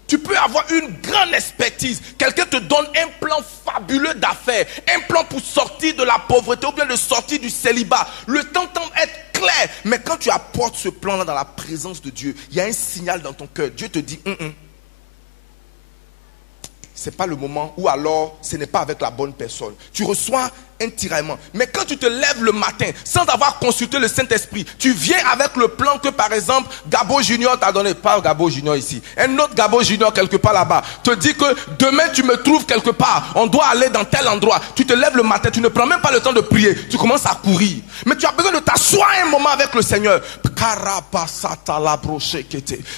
Tu peux avoir une grande expertise. Quelqu'un te donne un plan fabuleux d'affaires, un plan pour sortir de la pauvreté ou bien de sortir du célibat. Le temps semble être clair, mais quand tu apportes ce plan-là dans la présence de Dieu, il y a un signal dans ton cœur. Dieu te dit, c'est pas le moment, ou alors ce n'est pas avec la bonne personne. Tu reçois un tiraillement. Mais quand tu te lèves le matin sans avoir consulté le Saint-Esprit, tu viens avec le plan que par exemple Gabo Junior t'a donné. Pas Gabo Junior ici, un autre Gabo Junior quelque part là-bas te dit que demain tu me trouves quelque part, on doit aller dans tel endroit. Tu te lèves le matin, tu ne prends même pas le temps de prier, tu commences à courir. Mais tu as besoin de t'asseoir un moment avec le Seigneur.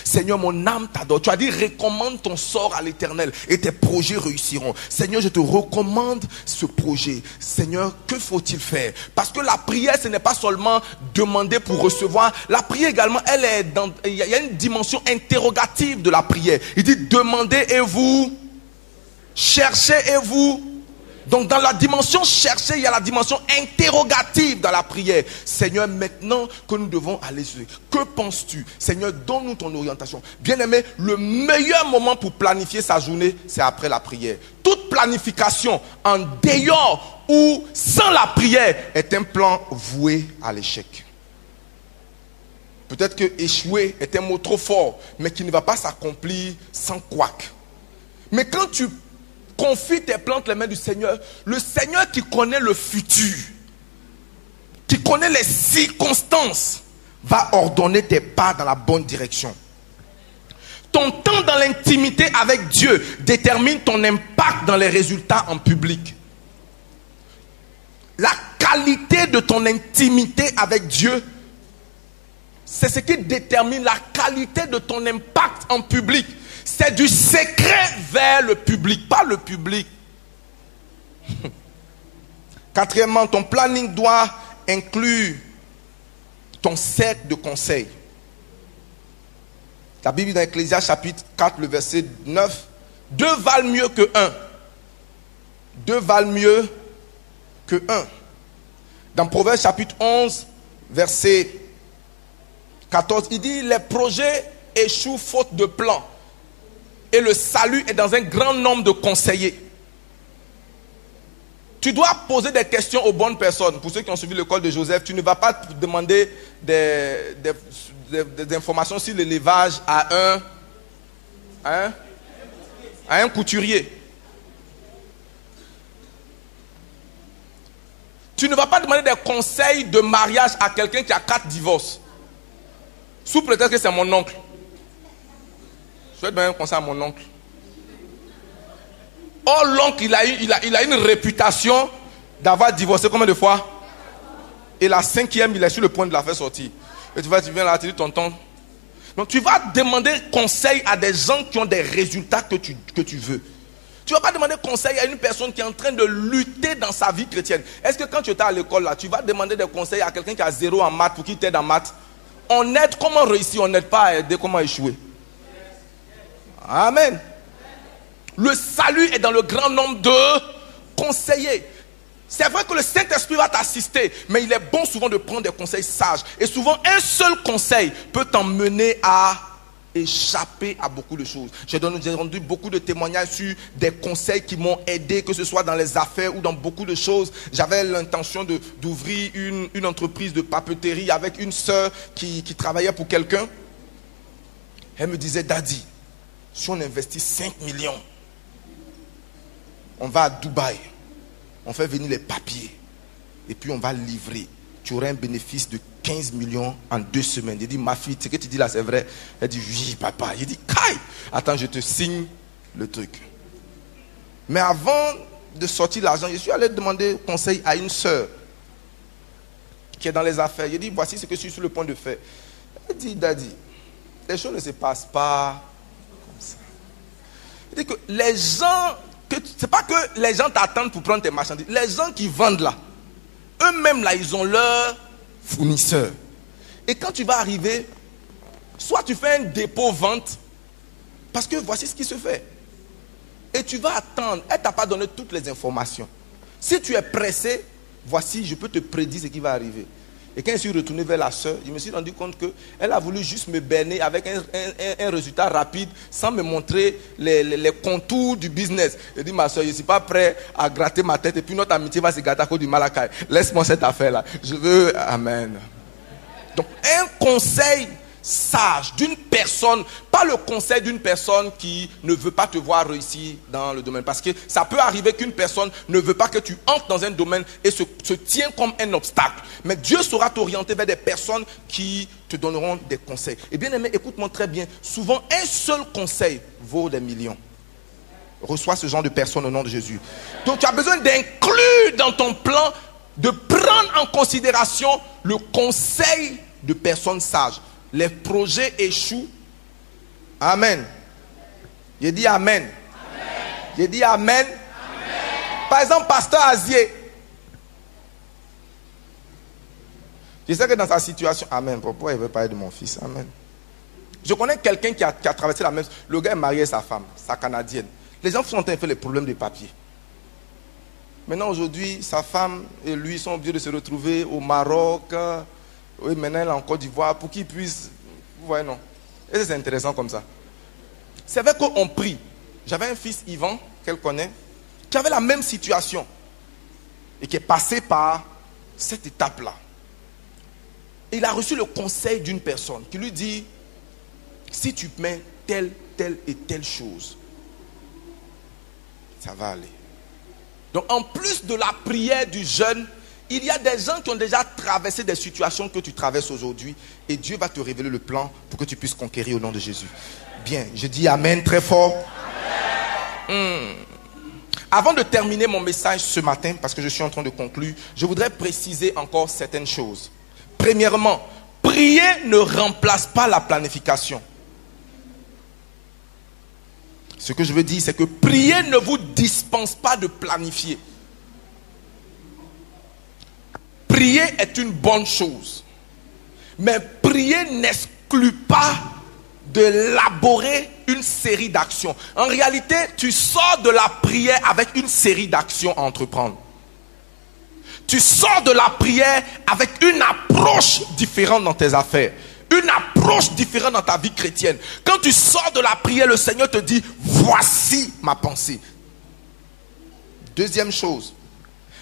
Seigneur, mon âme t'adore. Tu as dit recommande ton sort à l'Éternel et tes projets réussiront. Seigneur, je te recommande ce projet. Seigneur, que faut-il faire? Parce que la prière, ce n'est pas seulement demander pour recevoir. La prière également, il y a une dimension interrogative de la prière. Il dit demandez et vous cherchez et vous. Donc dans la dimension chercher, il y a la dimension interrogative dans la prière. Seigneur, maintenant que nous devons aller sur... Que penses-tu? Seigneur, donne-nous ton orientation. Bien-aimé, le meilleur moment pour planifier sa journée, c'est après la prière. Toute planification en dehors ou sans la prière est un plan voué à l'échec. Peut-être que échouer est un mot trop fort, mais qui ne va pas s'accomplir sans couac. Mais quand tu confie tes plans dans les mains du Seigneur, le Seigneur qui connaît le futur, qui connaît les circonstances, va ordonner tes pas dans la bonne direction. Ton temps dans l'intimité avec Dieu détermine ton impact dans les résultats en public. La qualité de ton intimité avec Dieu, c'est ce qui détermine la qualité de ton impact en public. C'est du secret vers le public, pas le public. Quatrièmement, ton planning doit inclure ton cercle de conseils. La Bible dans Ecclésiaste chapitre 4, le verset 9. 2 valent mieux que 1. 2 valent mieux que 1. Dans Proverbes chapitre 11, verset 14, il dit les projets échouent faute de plan. Et le salut est dans un grand nombre de conseillers. Tu dois poser des questions aux bonnes personnes. Pour ceux qui ont suivi l'école de Joseph, tu ne vas pas demander des informations sur l'élevage à un couturier. Tu ne vas pas demander des conseils de mariage à quelqu'un qui a 4 divorces. Sous prétexte que c'est mon oncle. Je vais donner un conseil à mon oncle. Oh, l'oncle, il a une réputation d'avoir divorcé combien de fois? Et la 5e, il est sur le point de la faire sortir. Et tu viens là, tu dis tonton. Donc tu vas demander conseil à des gens qui ont des résultats que tu veux. Tu ne vas pas demander conseil à une personne qui est en train de lutter dans sa vie chrétienne. Est-ce que quand tu étais à l'école, là, tu vas demander des conseils à quelqu'un qui a 0 en maths pour qu'il t'aide en maths? On aide comment réussir, on n'aide pas à aider comment échouer. Amen. Le salut est dans le grand nombre de conseillers. C'est vrai que le Saint-Esprit va t'assister, mais il est bon souvent de prendre des conseils sages. Et souvent, un seul conseil peut t'emmener à échapper à beaucoup de choses. J'ai rendu beaucoup de témoignages sur des conseils qui m'ont aidé, que ce soit dans les affaires ou dans beaucoup de choses. J'avais l'intention d'ouvrir une entreprise de papeterie avec une sœur qui travaillait pour quelqu'un. Elle me disait, Daddy, si on investit 5 millions, on va à Dubaï, on fait venir les papiers et puis on va livrer. Tu auras un bénéfice de 15 millions en 2 semaines. J'ai dit, ma fille, ce que tu dis là, c'est vrai? Elle dit, oui, papa. J'ai dit, Kai, attends, je te signe le truc. Mais avant de sortir l'argent, je suis allé demander conseil à une sœur qui est dans les affaires. J'ai dit, voici ce que je suis sur le point de faire. Elle dit, Daddy, les choses ne se passent pas comme ça. Je dis que les gens, c'est pas que les gens t'attendent pour prendre tes marchandises. Les gens qui vendent là, eux-mêmes là, ils ont leur fournisseur. Et quand tu vas arriver, soit tu fais un dépôt-vente, parce que voici ce qui se fait. Et tu vas attendre. Elle ne t'a pas donné toutes les informations. Si tu es pressé, voici, je peux te prédire ce qui va arriver. Et quand je suis retourné vers la soeur, je me suis rendu compte qu'elle a voulu juste me berner avec un résultat rapide sans me montrer les contours du business. Je dis, ma soeur, je ne suis pas prêt à gratter ma tête et puis notre amitié va se gâter à cause du Malakai. Laisse-moi cette affaire-là. Je veux... Amen. Donc, un conseil sage d'une personne, pas le conseil d'une personne qui ne veut pas te voir réussir dans le domaine. Parce que ça peut arriver qu'une personne ne veut pas que tu entres dans un domaine et se tient comme un obstacle. Mais Dieu saura t'orienter vers des personnes qui te donneront des conseils. Et bien aimé, écoute-moi très bien. Souvent, un seul conseil vaut des millions. Reçois ce genre de personnes au nom de Jésus. Donc tu as besoin d'inclure dans ton plan, de prendre en considération le conseil de personnes sages. Les projets échouent. Amen. J'ai dit amen. Amen. J'ai dit amen. Amen. Par exemple, pasteur Azier. Je sais que dans sa situation, amen. Pourquoi il veut parler de mon fils? Amen. Je connais quelqu'un qui a traversé la même. Le gars est marié à sa femme, sa canadienne. Les gens sont en train de faire les problèmes de papier. Maintenant, aujourd'hui, sa femme et lui sont obligés de se retrouver au Maroc. Oui, maintenant elle est en Côte d'Ivoire pour qu'ils puissent. Vous voyez, non? Et c'est intéressant comme ça. C'est vrai qu'on prie. J'avais un fils, Yvan, qu'elle connaît, qui avait la même situation et qui est passé par cette étape-là. Et il a reçu le conseil d'une personne qui lui dit, si tu mets telle et telle chose, ça va aller. Donc en plus de la prière du jeûne, il y a des gens qui ont déjà traversé des situations que tu traverses aujourd'hui et Dieu va te révéler le plan pour que tu puisses conquérir au nom de Jésus. Bien, je dis amen très fort. Avant de terminer mon message ce matin, parce que je suis en train de conclure, je voudrais préciser encore certaines choses. Premièrement, prier ne remplace pas la planification. Ce que je veux dire, c'est que prier ne vous dispense pas de planifier. Prier est une bonne chose. Mais prier n'exclut pas d'élaborer une série d'actions. En réalité, tu sors de la prière avec une série d'actions à entreprendre. Tu sors de la prière avec une approche différente dans tes affaires. Une approche différente dans ta vie chrétienne. Quand tu sors de la prière, le Seigneur te dit, voici ma pensée. Deuxième chose,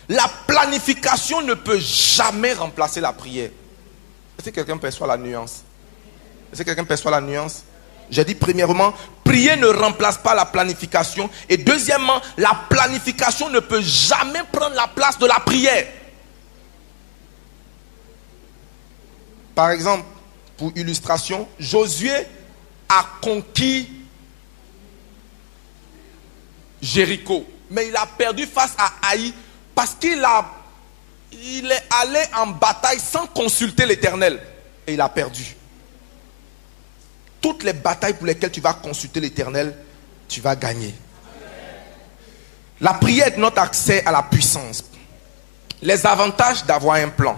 la planification ne peut jamais remplacer la prière. Est-ce que quelqu'un perçoit la nuance? Est-ce que quelqu'un perçoit la nuance? J'ai dit premièrement, prier ne remplace pas la planification. Et deuxièmement, la planification ne peut jamais prendre la place de la prière. Par exemple, pour illustration, Josué a conquis Jéricho. Mais il a perdu face à Haï parce qu'il est allé en bataille sans consulter l'Éternel. Et il a perdu. Toutes les batailles pour lesquelles tu vas consulter l'Éternel, tu vas gagner. La prière est notre accès à la puissance. Les avantages d'avoir un plan.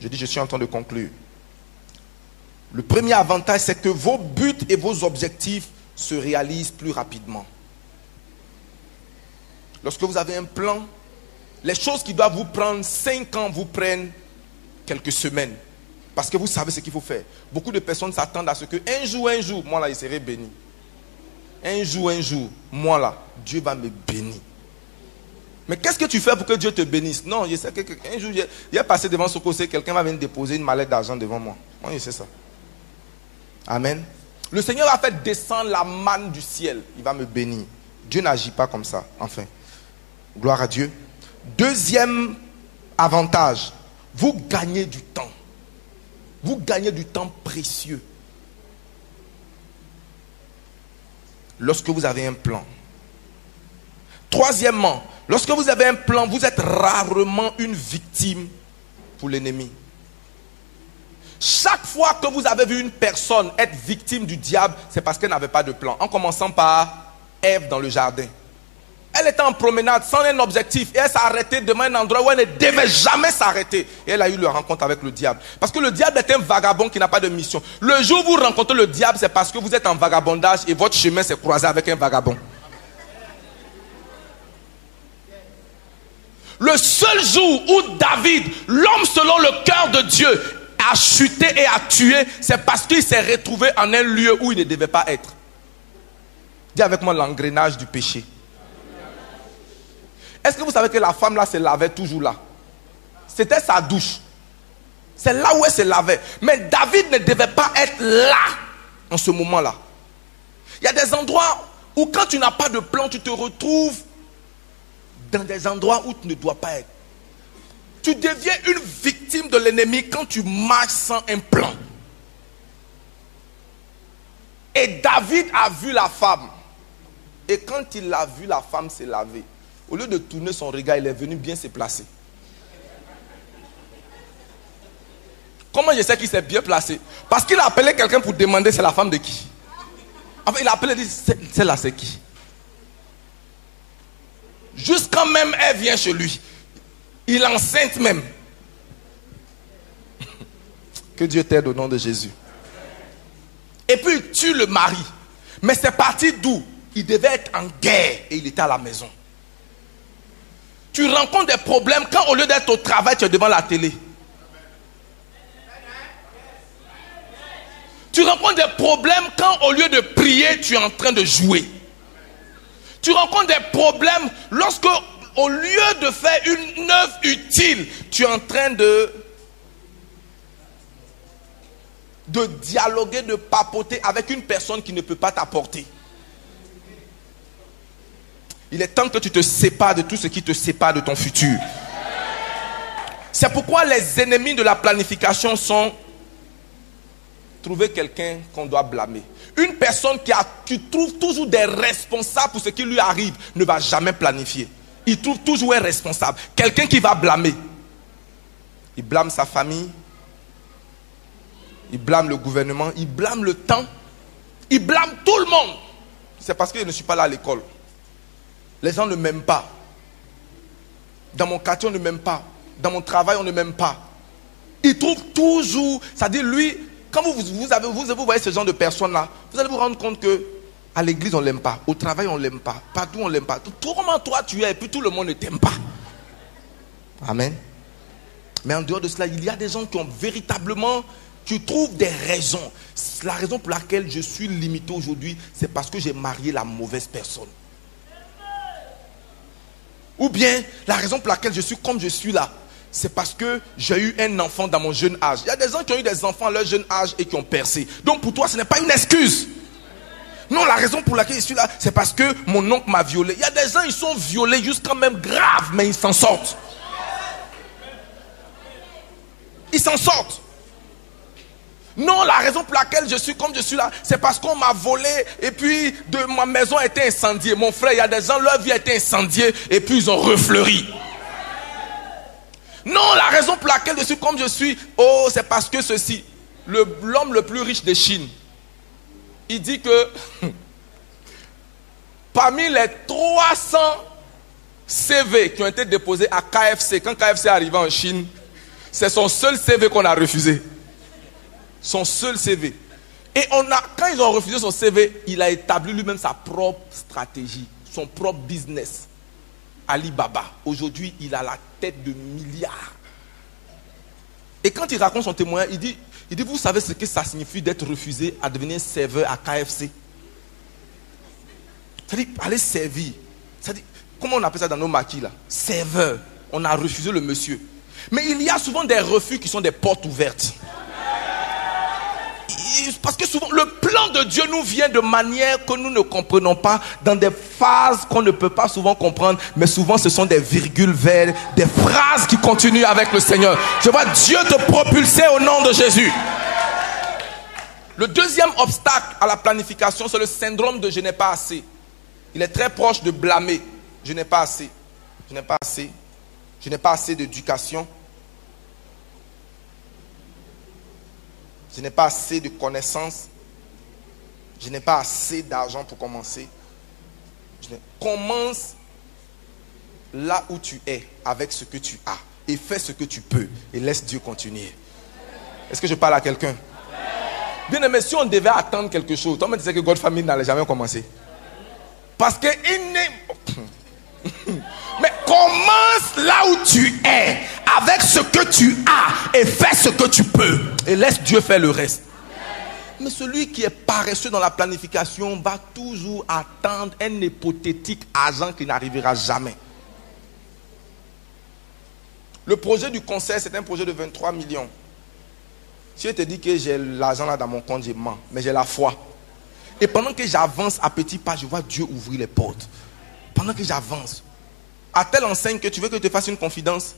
Je suis en train de conclure. Le premier avantage, c'est que vos buts et vos objectifs se réalisent plus rapidement. Lorsque vous avez un plan, les choses qui doivent vous prendre 5 ans vous prennent quelques semaines. Parce que vous savez ce qu'il faut faire. Beaucoup de personnes s'attendent à ce que un jour, moi là, il serait béni. Un jour, moi là, Dieu va me bénir. Mais qu'est-ce que tu fais pour que Dieu te bénisse? Non, je sais qu'un jour, il est passé devant ce côté, quelqu'un va venir déposer une mallette d'argent devant moi. Moi, je sais ça. Amen. Le Seigneur va faire descendre la manne du ciel. Il va me bénir. Dieu n'agit pas comme ça. Enfin, gloire à Dieu. Deuxième avantage, vous gagnez du temps. Vous gagnez du temps précieux. Lorsque vous avez un plan. Troisièmement, lorsque vous avez un plan, vous êtes rarement une victime pour l'ennemi. Chaque fois que vous avez vu une personne être victime du diable, c'est parce qu'elle n'avait pas de plan. En commençant par Ève dans le jardin. Elle était en promenade sans un objectif et elle s'est arrêtée devant un endroit où elle ne devait jamais s'arrêter. Et elle a eu la rencontre avec le diable. Parce que le diable est un vagabond qui n'a pas de mission. Le jour où vous rencontrez le diable, c'est parce que vous êtes en vagabondage et votre chemin s'est croisé avec un vagabond. Le seul jour où David, l'homme selon le cœur de Dieu, a chuté et a tué, c'est parce qu'il s'est retrouvé en un lieu où il ne devait pas être. Dis avec moi l'engrenage du péché. Est-ce que vous savez que la femme là se lavait toujours là? C'était sa douche. C'est là où elle se lavait. Mais David ne devait pas être là en ce moment-là. Il y a des endroits où quand tu n'as pas de plan, tu te retrouves dans des endroits où tu ne dois pas être. Tu deviens une victime de l'ennemi quand tu marches sans un plan. Et David a vu la femme. Et quand il a vu la femme se laver, au lieu de tourner son regard, il est venu bien se placer. Comment je sais qu'il s'est bien placé? Parce qu'il a appelé quelqu'un pour demander c'est la femme de qui. Enfin, il a appelé et dit celle-là c'est qui. Jusqu'à même elle vient chez lui. Il est enceinte même. Que Dieu t'aide au nom de Jésus. Et puis il tue le mari. Mais c'est parti d'où? Il devait être en guerre et il était à la maison. Tu rencontres des problèmes quand au lieu d'être au travail, tu es devant la télé. Tu rencontres des problèmes quand au lieu de prier, tu es en train de jouer. Tu rencontres des problèmes lorsque au lieu de faire une œuvre utile, tu es en train de dialoguer, de papoter avec une personne qui ne peut pas t'apporter. Il est temps que tu te sépares de tout ce qui te sépare de ton futur. C'est pourquoi les ennemis de la planification sont trouver quelqu'un qu'on doit blâmer. Une personne qui trouve toujours des responsables pour ce qui lui arrive ne va jamais planifier. Il trouve toujours un responsable. Quelqu'un qui va blâmer. Il blâme sa famille. Il blâme le gouvernement. Il blâme le temps. Il blâme tout le monde. C'est parce que je ne suis pas là à l'école. Les gens ne m'aiment pas. Dans mon quartier, on ne m'aime pas. Dans mon travail, on ne m'aime pas. Il trouve toujours... C'est-à-dire, lui, quand vous voyez ce genre de personnes-là, vous allez vous rendre compte que à l'église, on ne l'aime pas. Au travail, on ne l'aime pas. Partout, on ne l'aime pas. Comment toi, tu es, et puis tout le monde ne t'aime pas. Amen. Mais en dehors de cela, il y a des gens qui ont véritablement... Tu trouves des raisons. La raison pour laquelle je suis limité aujourd'hui, c'est parce que j'ai marié la mauvaise personne. Ou bien, la raison pour laquelle je suis comme je suis là, c'est parce que j'ai eu un enfant dans mon jeune âge. Il y a des gens qui ont eu des enfants à leur jeune âge et qui ont percé. Donc pour toi, ce n'est pas une excuse. Non, la raison pour laquelle je suis là, c'est parce que mon oncle m'a violé. Il y a des gens, ils sont violés jusqu'à même grave, mais ils s'en sortent. Ils s'en sortent. Non, la raison pour laquelle je suis comme je suis là, c'est parce qu'on m'a volé et puis ma maison a été incendiée. Mon frère, il y a des gens, leur vie a été incendiée et puis ils ont refleuri. Non, la raison pour laquelle je suis comme je suis, c'est parce que ceci. L'homme le plus riche de Chine, il dit que parmi les 300 CV qui ont été déposés à KFC, quand KFC est arrivé en Chine, c'est son seul CV qu'on a refusé. Son seul CV. Et quand ils ont refusé son CV, il a établi lui-même sa propre stratégie, son propre business. Alibaba. Aujourd'hui, il a la tête de milliards. Et quand il raconte son témoignage, il dit, vous savez ce que ça signifie d'être refusé à devenir serveur à KFC? C'est-à-dire, aller servir. C'est-à-dire, comment on appelle ça dans nos maquis là? Serveur. On a refusé le monsieur. Mais il y a souvent des refus qui sont des portes ouvertes. Parce que souvent, le plan de Dieu nous vient de manière que nous ne comprenons pas, dans des phases qu'on ne peut pas souvent comprendre, mais souvent ce sont des virgules vers des phrases qui continuent avec le Seigneur. Je vois Dieu te propulser au nom de Jésus. Le deuxième obstacle à la planification, c'est le syndrome de je n'ai pas assez. Il est très proche de blâmer. Je n'ai pas assez. Je n'ai pas assez. Je n'ai pas assez d'éducation. Je n'ai pas assez de connaissances. Je n'ai pas assez d'argent pour commencer. Commence là où tu es, avec ce que tu as. Et fais ce que tu peux. Et laisse Dieu continuer. Est-ce que je parle à quelqu'un? Bien aimé, si on devait attendre quelque chose, toi me disais que God Family n'allait jamais commencer. Parce que il n'est... Mais commence là où tu es, avec ce que tu as, et fais ce que tu peux. Et laisse Dieu faire le reste. Mais celui qui est paresseux dans la planification va toujours attendre un hypothétique argent qui n'arrivera jamais. Le projet du concert, c'est un projet de 23 millions. Si je te dis que j'ai l'argent là dans mon compte, je mens. Mais j'ai la foi. Et pendant que j'avance à petits pas, je vois Dieu ouvrir les portes. Pendant que j'avance, à telle enseigne que tu veux que je te fasse une confidence,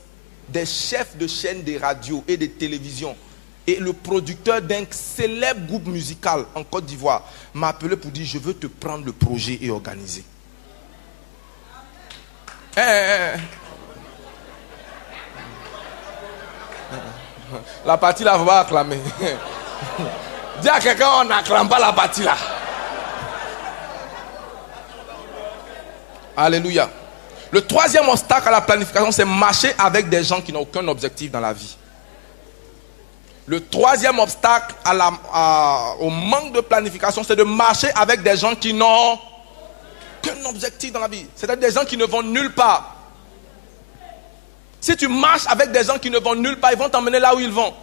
des chefs de chaînes de radio et de télévision et le producteur d'un célèbre groupe musical en Côte d'Ivoire m'a appelé pour dire je veux te prendre le projet et organiser. La partie là, on va acclamer. Dis à quelqu'un, on n'acclame pas la partie là. Alléluia. Le troisième obstacle à la planification, c'est marcher avec des gens qui n'ont aucun objectif dans la vie. Le troisième obstacle au manque de planification, c'est de marcher avec des gens qui n'ont aucun objectif dans la vie. C'est-à-dire des gens qui ne vont nulle part. Si tu marches avec des gens qui ne vont nulle part, ils vont t'emmener là où ils vont.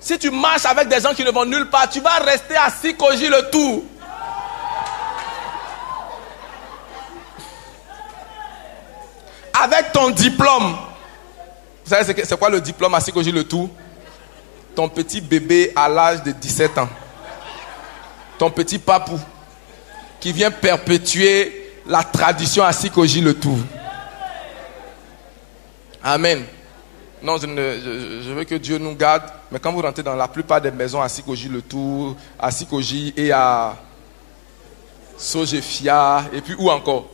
Si tu marches avec des gens qui ne vont nulle part, tu vas rester à Sikoji le tour. Avec ton diplôme. Vous savez c'est quoi le diplôme à Sikoji le tour? Ton petit bébé à l'âge de 17 ans. Ton petit papou qui vient perpétuer la tradition à Sikoji le tour. Amen. Non, je veux que Dieu nous garde. Mais quand vous rentrez dans la plupart des maisons à Sikoji le tour, à Sikoji et à Sojefia, et puis où encore?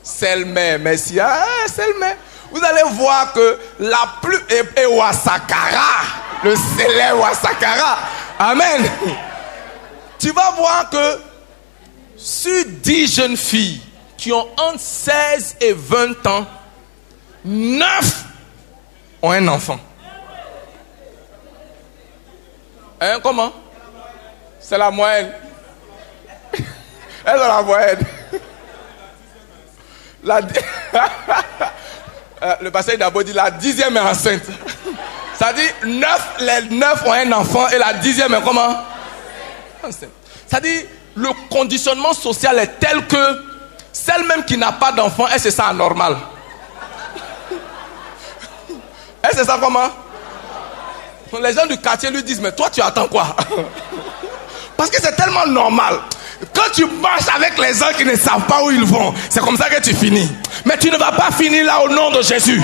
Selmer, merci. Selmer. Vous allez voir que la plus... Et Wasakara, le célèbre Wasakara. Amen. Tu vas voir que sur 10 jeunes filles qui ont entre 16 et 20 ans, 9 ont un enfant. Hein, comment? C'est la moyenne. Elles ont la moyenne. Le pasteur d'abord dit la 10e est enceinte. Ça dit les 9 ont un enfant et la 10e est comment? Enceinte. Ça dit le conditionnement social est tel que celle même qui n'a pas d'enfant, elle se sent anormale. Elle se sent comment? Les gens du quartier lui disent mais toi tu attends quoi? Parce que c'est tellement normal. Quand tu marches avec les gens qui ne savent pas où ils vont, c'est comme ça que tu finis. Mais tu ne vas pas finir là au nom de Jésus.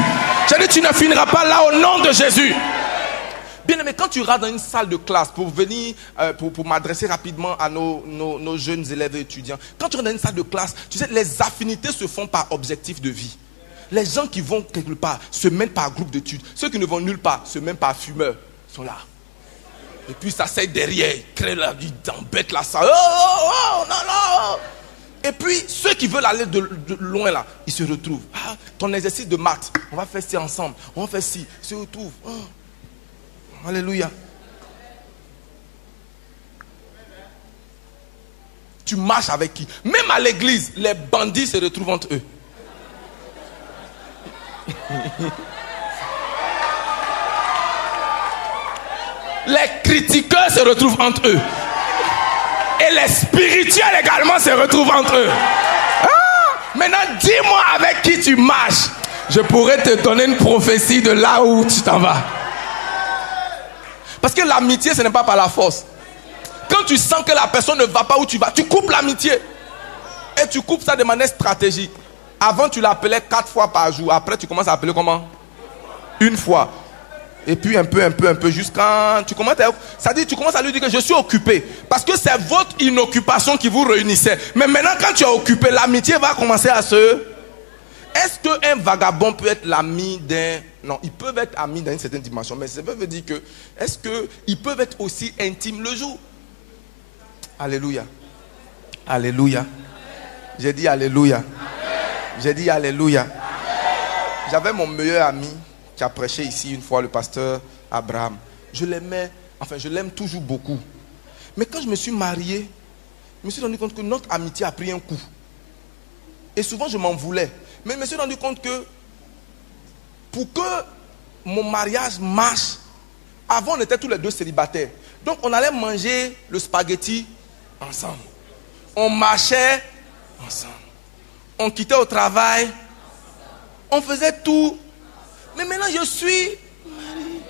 Je dis tu ne finiras pas là au nom de Jésus. Bien aimé, quand tu rentres dans une salle de classe pour venir, pour m'adresser rapidement à nos jeunes élèves et étudiants, quand tu rentres dans une salle de classe, tu sais, les affinités se font par objectif de vie. Les gens qui vont quelque part se mènent par groupe d'études. Ceux qui ne vont nulle part se mènent par fumeurs. Ils sont là. Et puis, ça s'asseye derrière. Il crée là, il embête la salle. Oh, non, non. Et puis, ceux qui veulent aller de loin là, ils se retrouvent. Ah, ton exercice de maths, on va faire ci ensemble. On va faire ci. Ils se retrouvent. Oh. Alléluia. Tu marches avec qui? Même à l'église, les bandits se retrouvent entre eux. Les critiqueurs se retrouvent entre eux. Et les spirituels également se retrouvent entre eux. Ah, maintenant, dis-moi avec qui tu marches. Je pourrais te donner une prophétie de là où tu t'en vas. Parce que l'amitié, ce n'est pas par la force. Quand tu sens que la personne ne va pas où tu vas, tu coupes l'amitié. Et tu coupes ça de manière stratégique. Avant, tu l'appelais 4 fois par jour. Après, tu commences à appeler comment? Une fois. Et puis un peu, jusqu'à... Tu commences à lui dire que je suis occupé. Parce que c'est votre inoccupation qui vous réunissait. Mais maintenant, quand tu es occupé, l'amitié va commencer à se... Est-ce qu'un vagabond peut être l'ami d'un... Non, ils peuvent être amis dans une certaine dimension. Mais ça veut dire que... Est-ce qu'ils peuvent être aussi intimes le jour? Alléluia. Alléluia. J'ai dit alléluia. J'ai dit alléluia. J'avais mon meilleur ami qui a prêché ici une fois, le pasteur Abraham. Je l'aimais, enfin je l'aime toujours beaucoup. Mais quand je me suis marié, je me suis rendu compte que notre amitié a pris un coup. Et souvent je m'en voulais. Mais je me suis rendu compte que pour que mon mariage marche, avant on était tous les deux célibataires. Donc on allait manger le spaghetti ensemble. On marchait ensemble. On quittait au travail. On faisait tout. Mais maintenant je suis marié.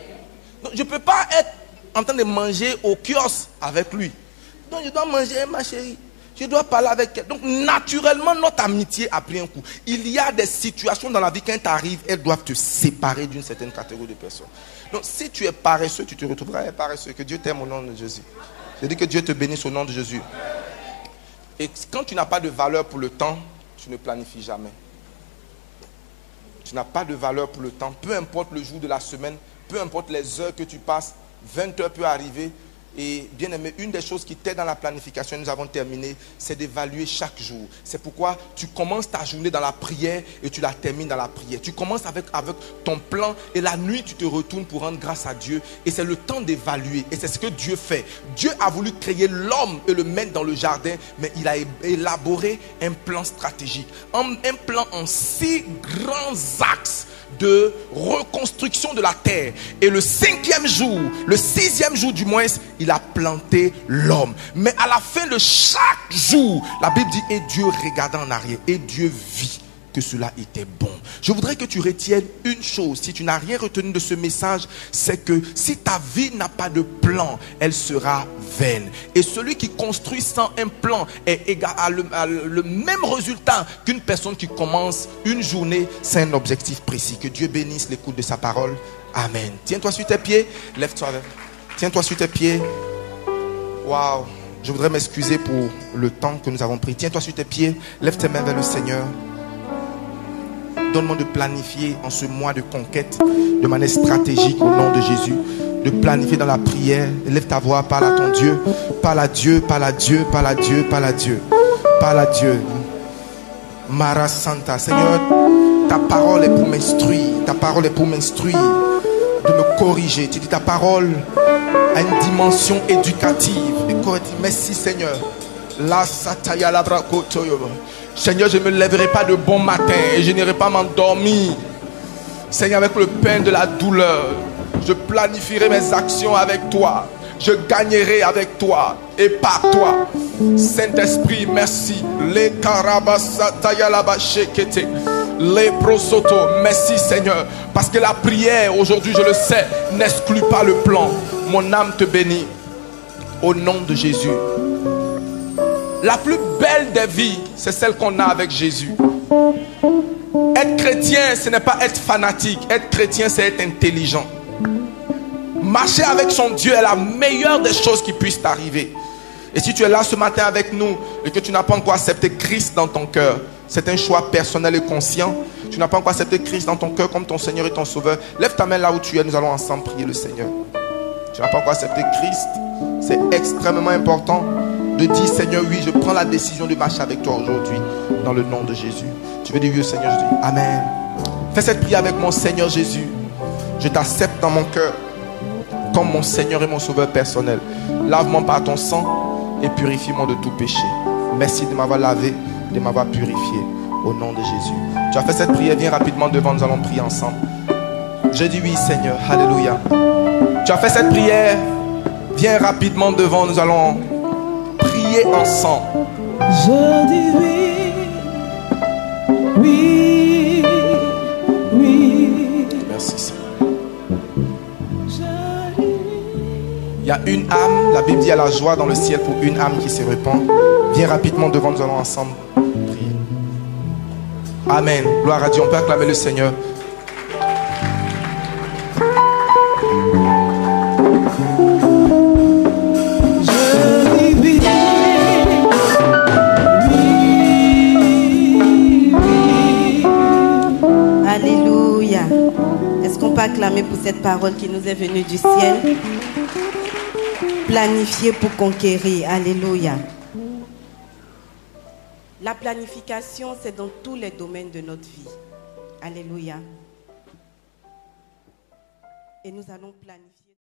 Donc je ne peux pas être en train de manger au kiosque avec lui. Donc je dois manger, ma chérie. Je dois parler avec elle. Donc naturellement notre amitié a pris un coup. Il y a des situations dans la vie quand tu arrives, elles doivent te séparer d'une certaine catégorie de personnes. Donc si tu es paresseux, tu te retrouveras paresseux. Que Dieu t'aime au nom de Jésus. Je dis que Dieu te bénisse au nom de Jésus. Et quand tu n'as pas de valeur pour le temps, tu ne planifies jamais. Tu n'as pas de valeur pour le temps. Peu importe le jour de la semaine, peu importe les heures que tu passes, 20 heures peut arriver. Et bien aimé, une des choses qui t'aide dans la planification, nous avons terminé, c'est d'évaluer chaque jour. C'est pourquoi tu commences ta journée dans la prière et tu la termines dans la prière. Tu commences avec ton plan et la nuit tu te retournes pour rendre grâce à Dieu. Et c'est le temps d'évaluer. Et c'est ce que Dieu fait. Dieu a voulu créer l'homme et le mettre dans le jardin, mais il a élaboré un plan stratégique. Un plan en 6 grands axes de reconstruction de la terre. Et le 5e jour, le 6e jour du moins, il a planté l'homme. Mais à la fin de chaque jour, la Bible dit, et Dieu regarda en arrière, et Dieu vit que cela était bon. Je voudrais que tu retiennes une chose. Si tu n'as rien retenu de ce message, c'est que si ta vie n'a pas de plan, elle sera vaine. Et celui qui construit sans un plan est égal à le même résultat qu'une personne qui commence une journée sans un objectif précis. Que Dieu bénisse l'écoute de sa parole. Amen. Tiens-toi sur tes pieds. Lève-toi. Tiens-toi sur tes pieds. Waouh. Je voudrais m'excuser pour le temps que nous avons pris. Tiens-toi sur tes pieds. Lève tes mains vers le Seigneur. Donne-moi de planifier en ce mois de conquête de manière stratégique au nom de Jésus. De planifier dans la prière. Lève ta voix, parle à ton Dieu. Parle à Dieu, parle à Dieu, parle à Dieu, parle à Dieu. Parle à Dieu. Mara Santa. Seigneur, ta parole est pour m'instruire. Ta parole est pour m'instruire. De me corriger. Tu dis ta parole a une dimension éducative. Merci Seigneur. La sataya labra kotoyo. Seigneur, je ne me lèverai pas de bon matin et je n'irai pas m'endormir. Seigneur, avec le pain de la douleur, je planifierai mes actions avec toi. Je gagnerai avec toi et par toi. Saint-Esprit, merci. Les karabasataya labashekete. Les prosoto, merci Seigneur. Parce que la prière, aujourd'hui, je le sais, n'exclut pas le plan. Mon âme te bénit. Au nom de Jésus. La plus belle des vies, c'est celle qu'on a avec Jésus. Être chrétien, ce n'est pas être fanatique. Être chrétien, c'est être intelligent. Marcher avec son Dieu est la meilleure des choses qui puissent t'arriver. Et si tu es là ce matin avec nous et que tu n'as pas encore accepté Christ dans ton cœur, c'est un choix personnel et conscient. Tu n'as pas encore accepté Christ dans ton cœur comme ton Seigneur et ton Sauveur. Lève ta main là où tu es, nous allons ensemble prier le Seigneur. tu n'as pas encore accepté Christ, c'est extrêmement important de dire Seigneur, oui, je prends la décision de marcher avec toi aujourd'hui dans le nom de Jésus. Tu veux dire oui au Seigneur Jésus. Amen. Fais cette prière avec mon Seigneur Jésus. Je t'accepte dans mon cœur comme mon Seigneur et mon Sauveur personnel. Lave-moi par ton sang et purifie-moi de tout péché. Merci de m'avoir lavé, de m'avoir purifié au nom de Jésus. Tu as fait cette prière, viens rapidement devant, nous allons prier ensemble. Je dis oui Seigneur, alléluia. Tu as fait cette prière, viens rapidement devant, nous allons prier ensemble. Je dis oui, oui, oui. Merci Seigneur. Je dis oui. Il y a une âme, la Bible dit à la joie dans le ciel pour une âme qui se répand. Viens rapidement devant, nous allons ensemble prier. Amen. Gloire à Dieu. On peut acclamer le Seigneur. Alléluia. Est-ce qu'on peut acclamer pour cette parole qui nous est venue du ciel? Planifier pour conquérir. Alléluia. La planification, c'est dans tous les domaines de notre vie. Alléluia. Et nous allons planifier.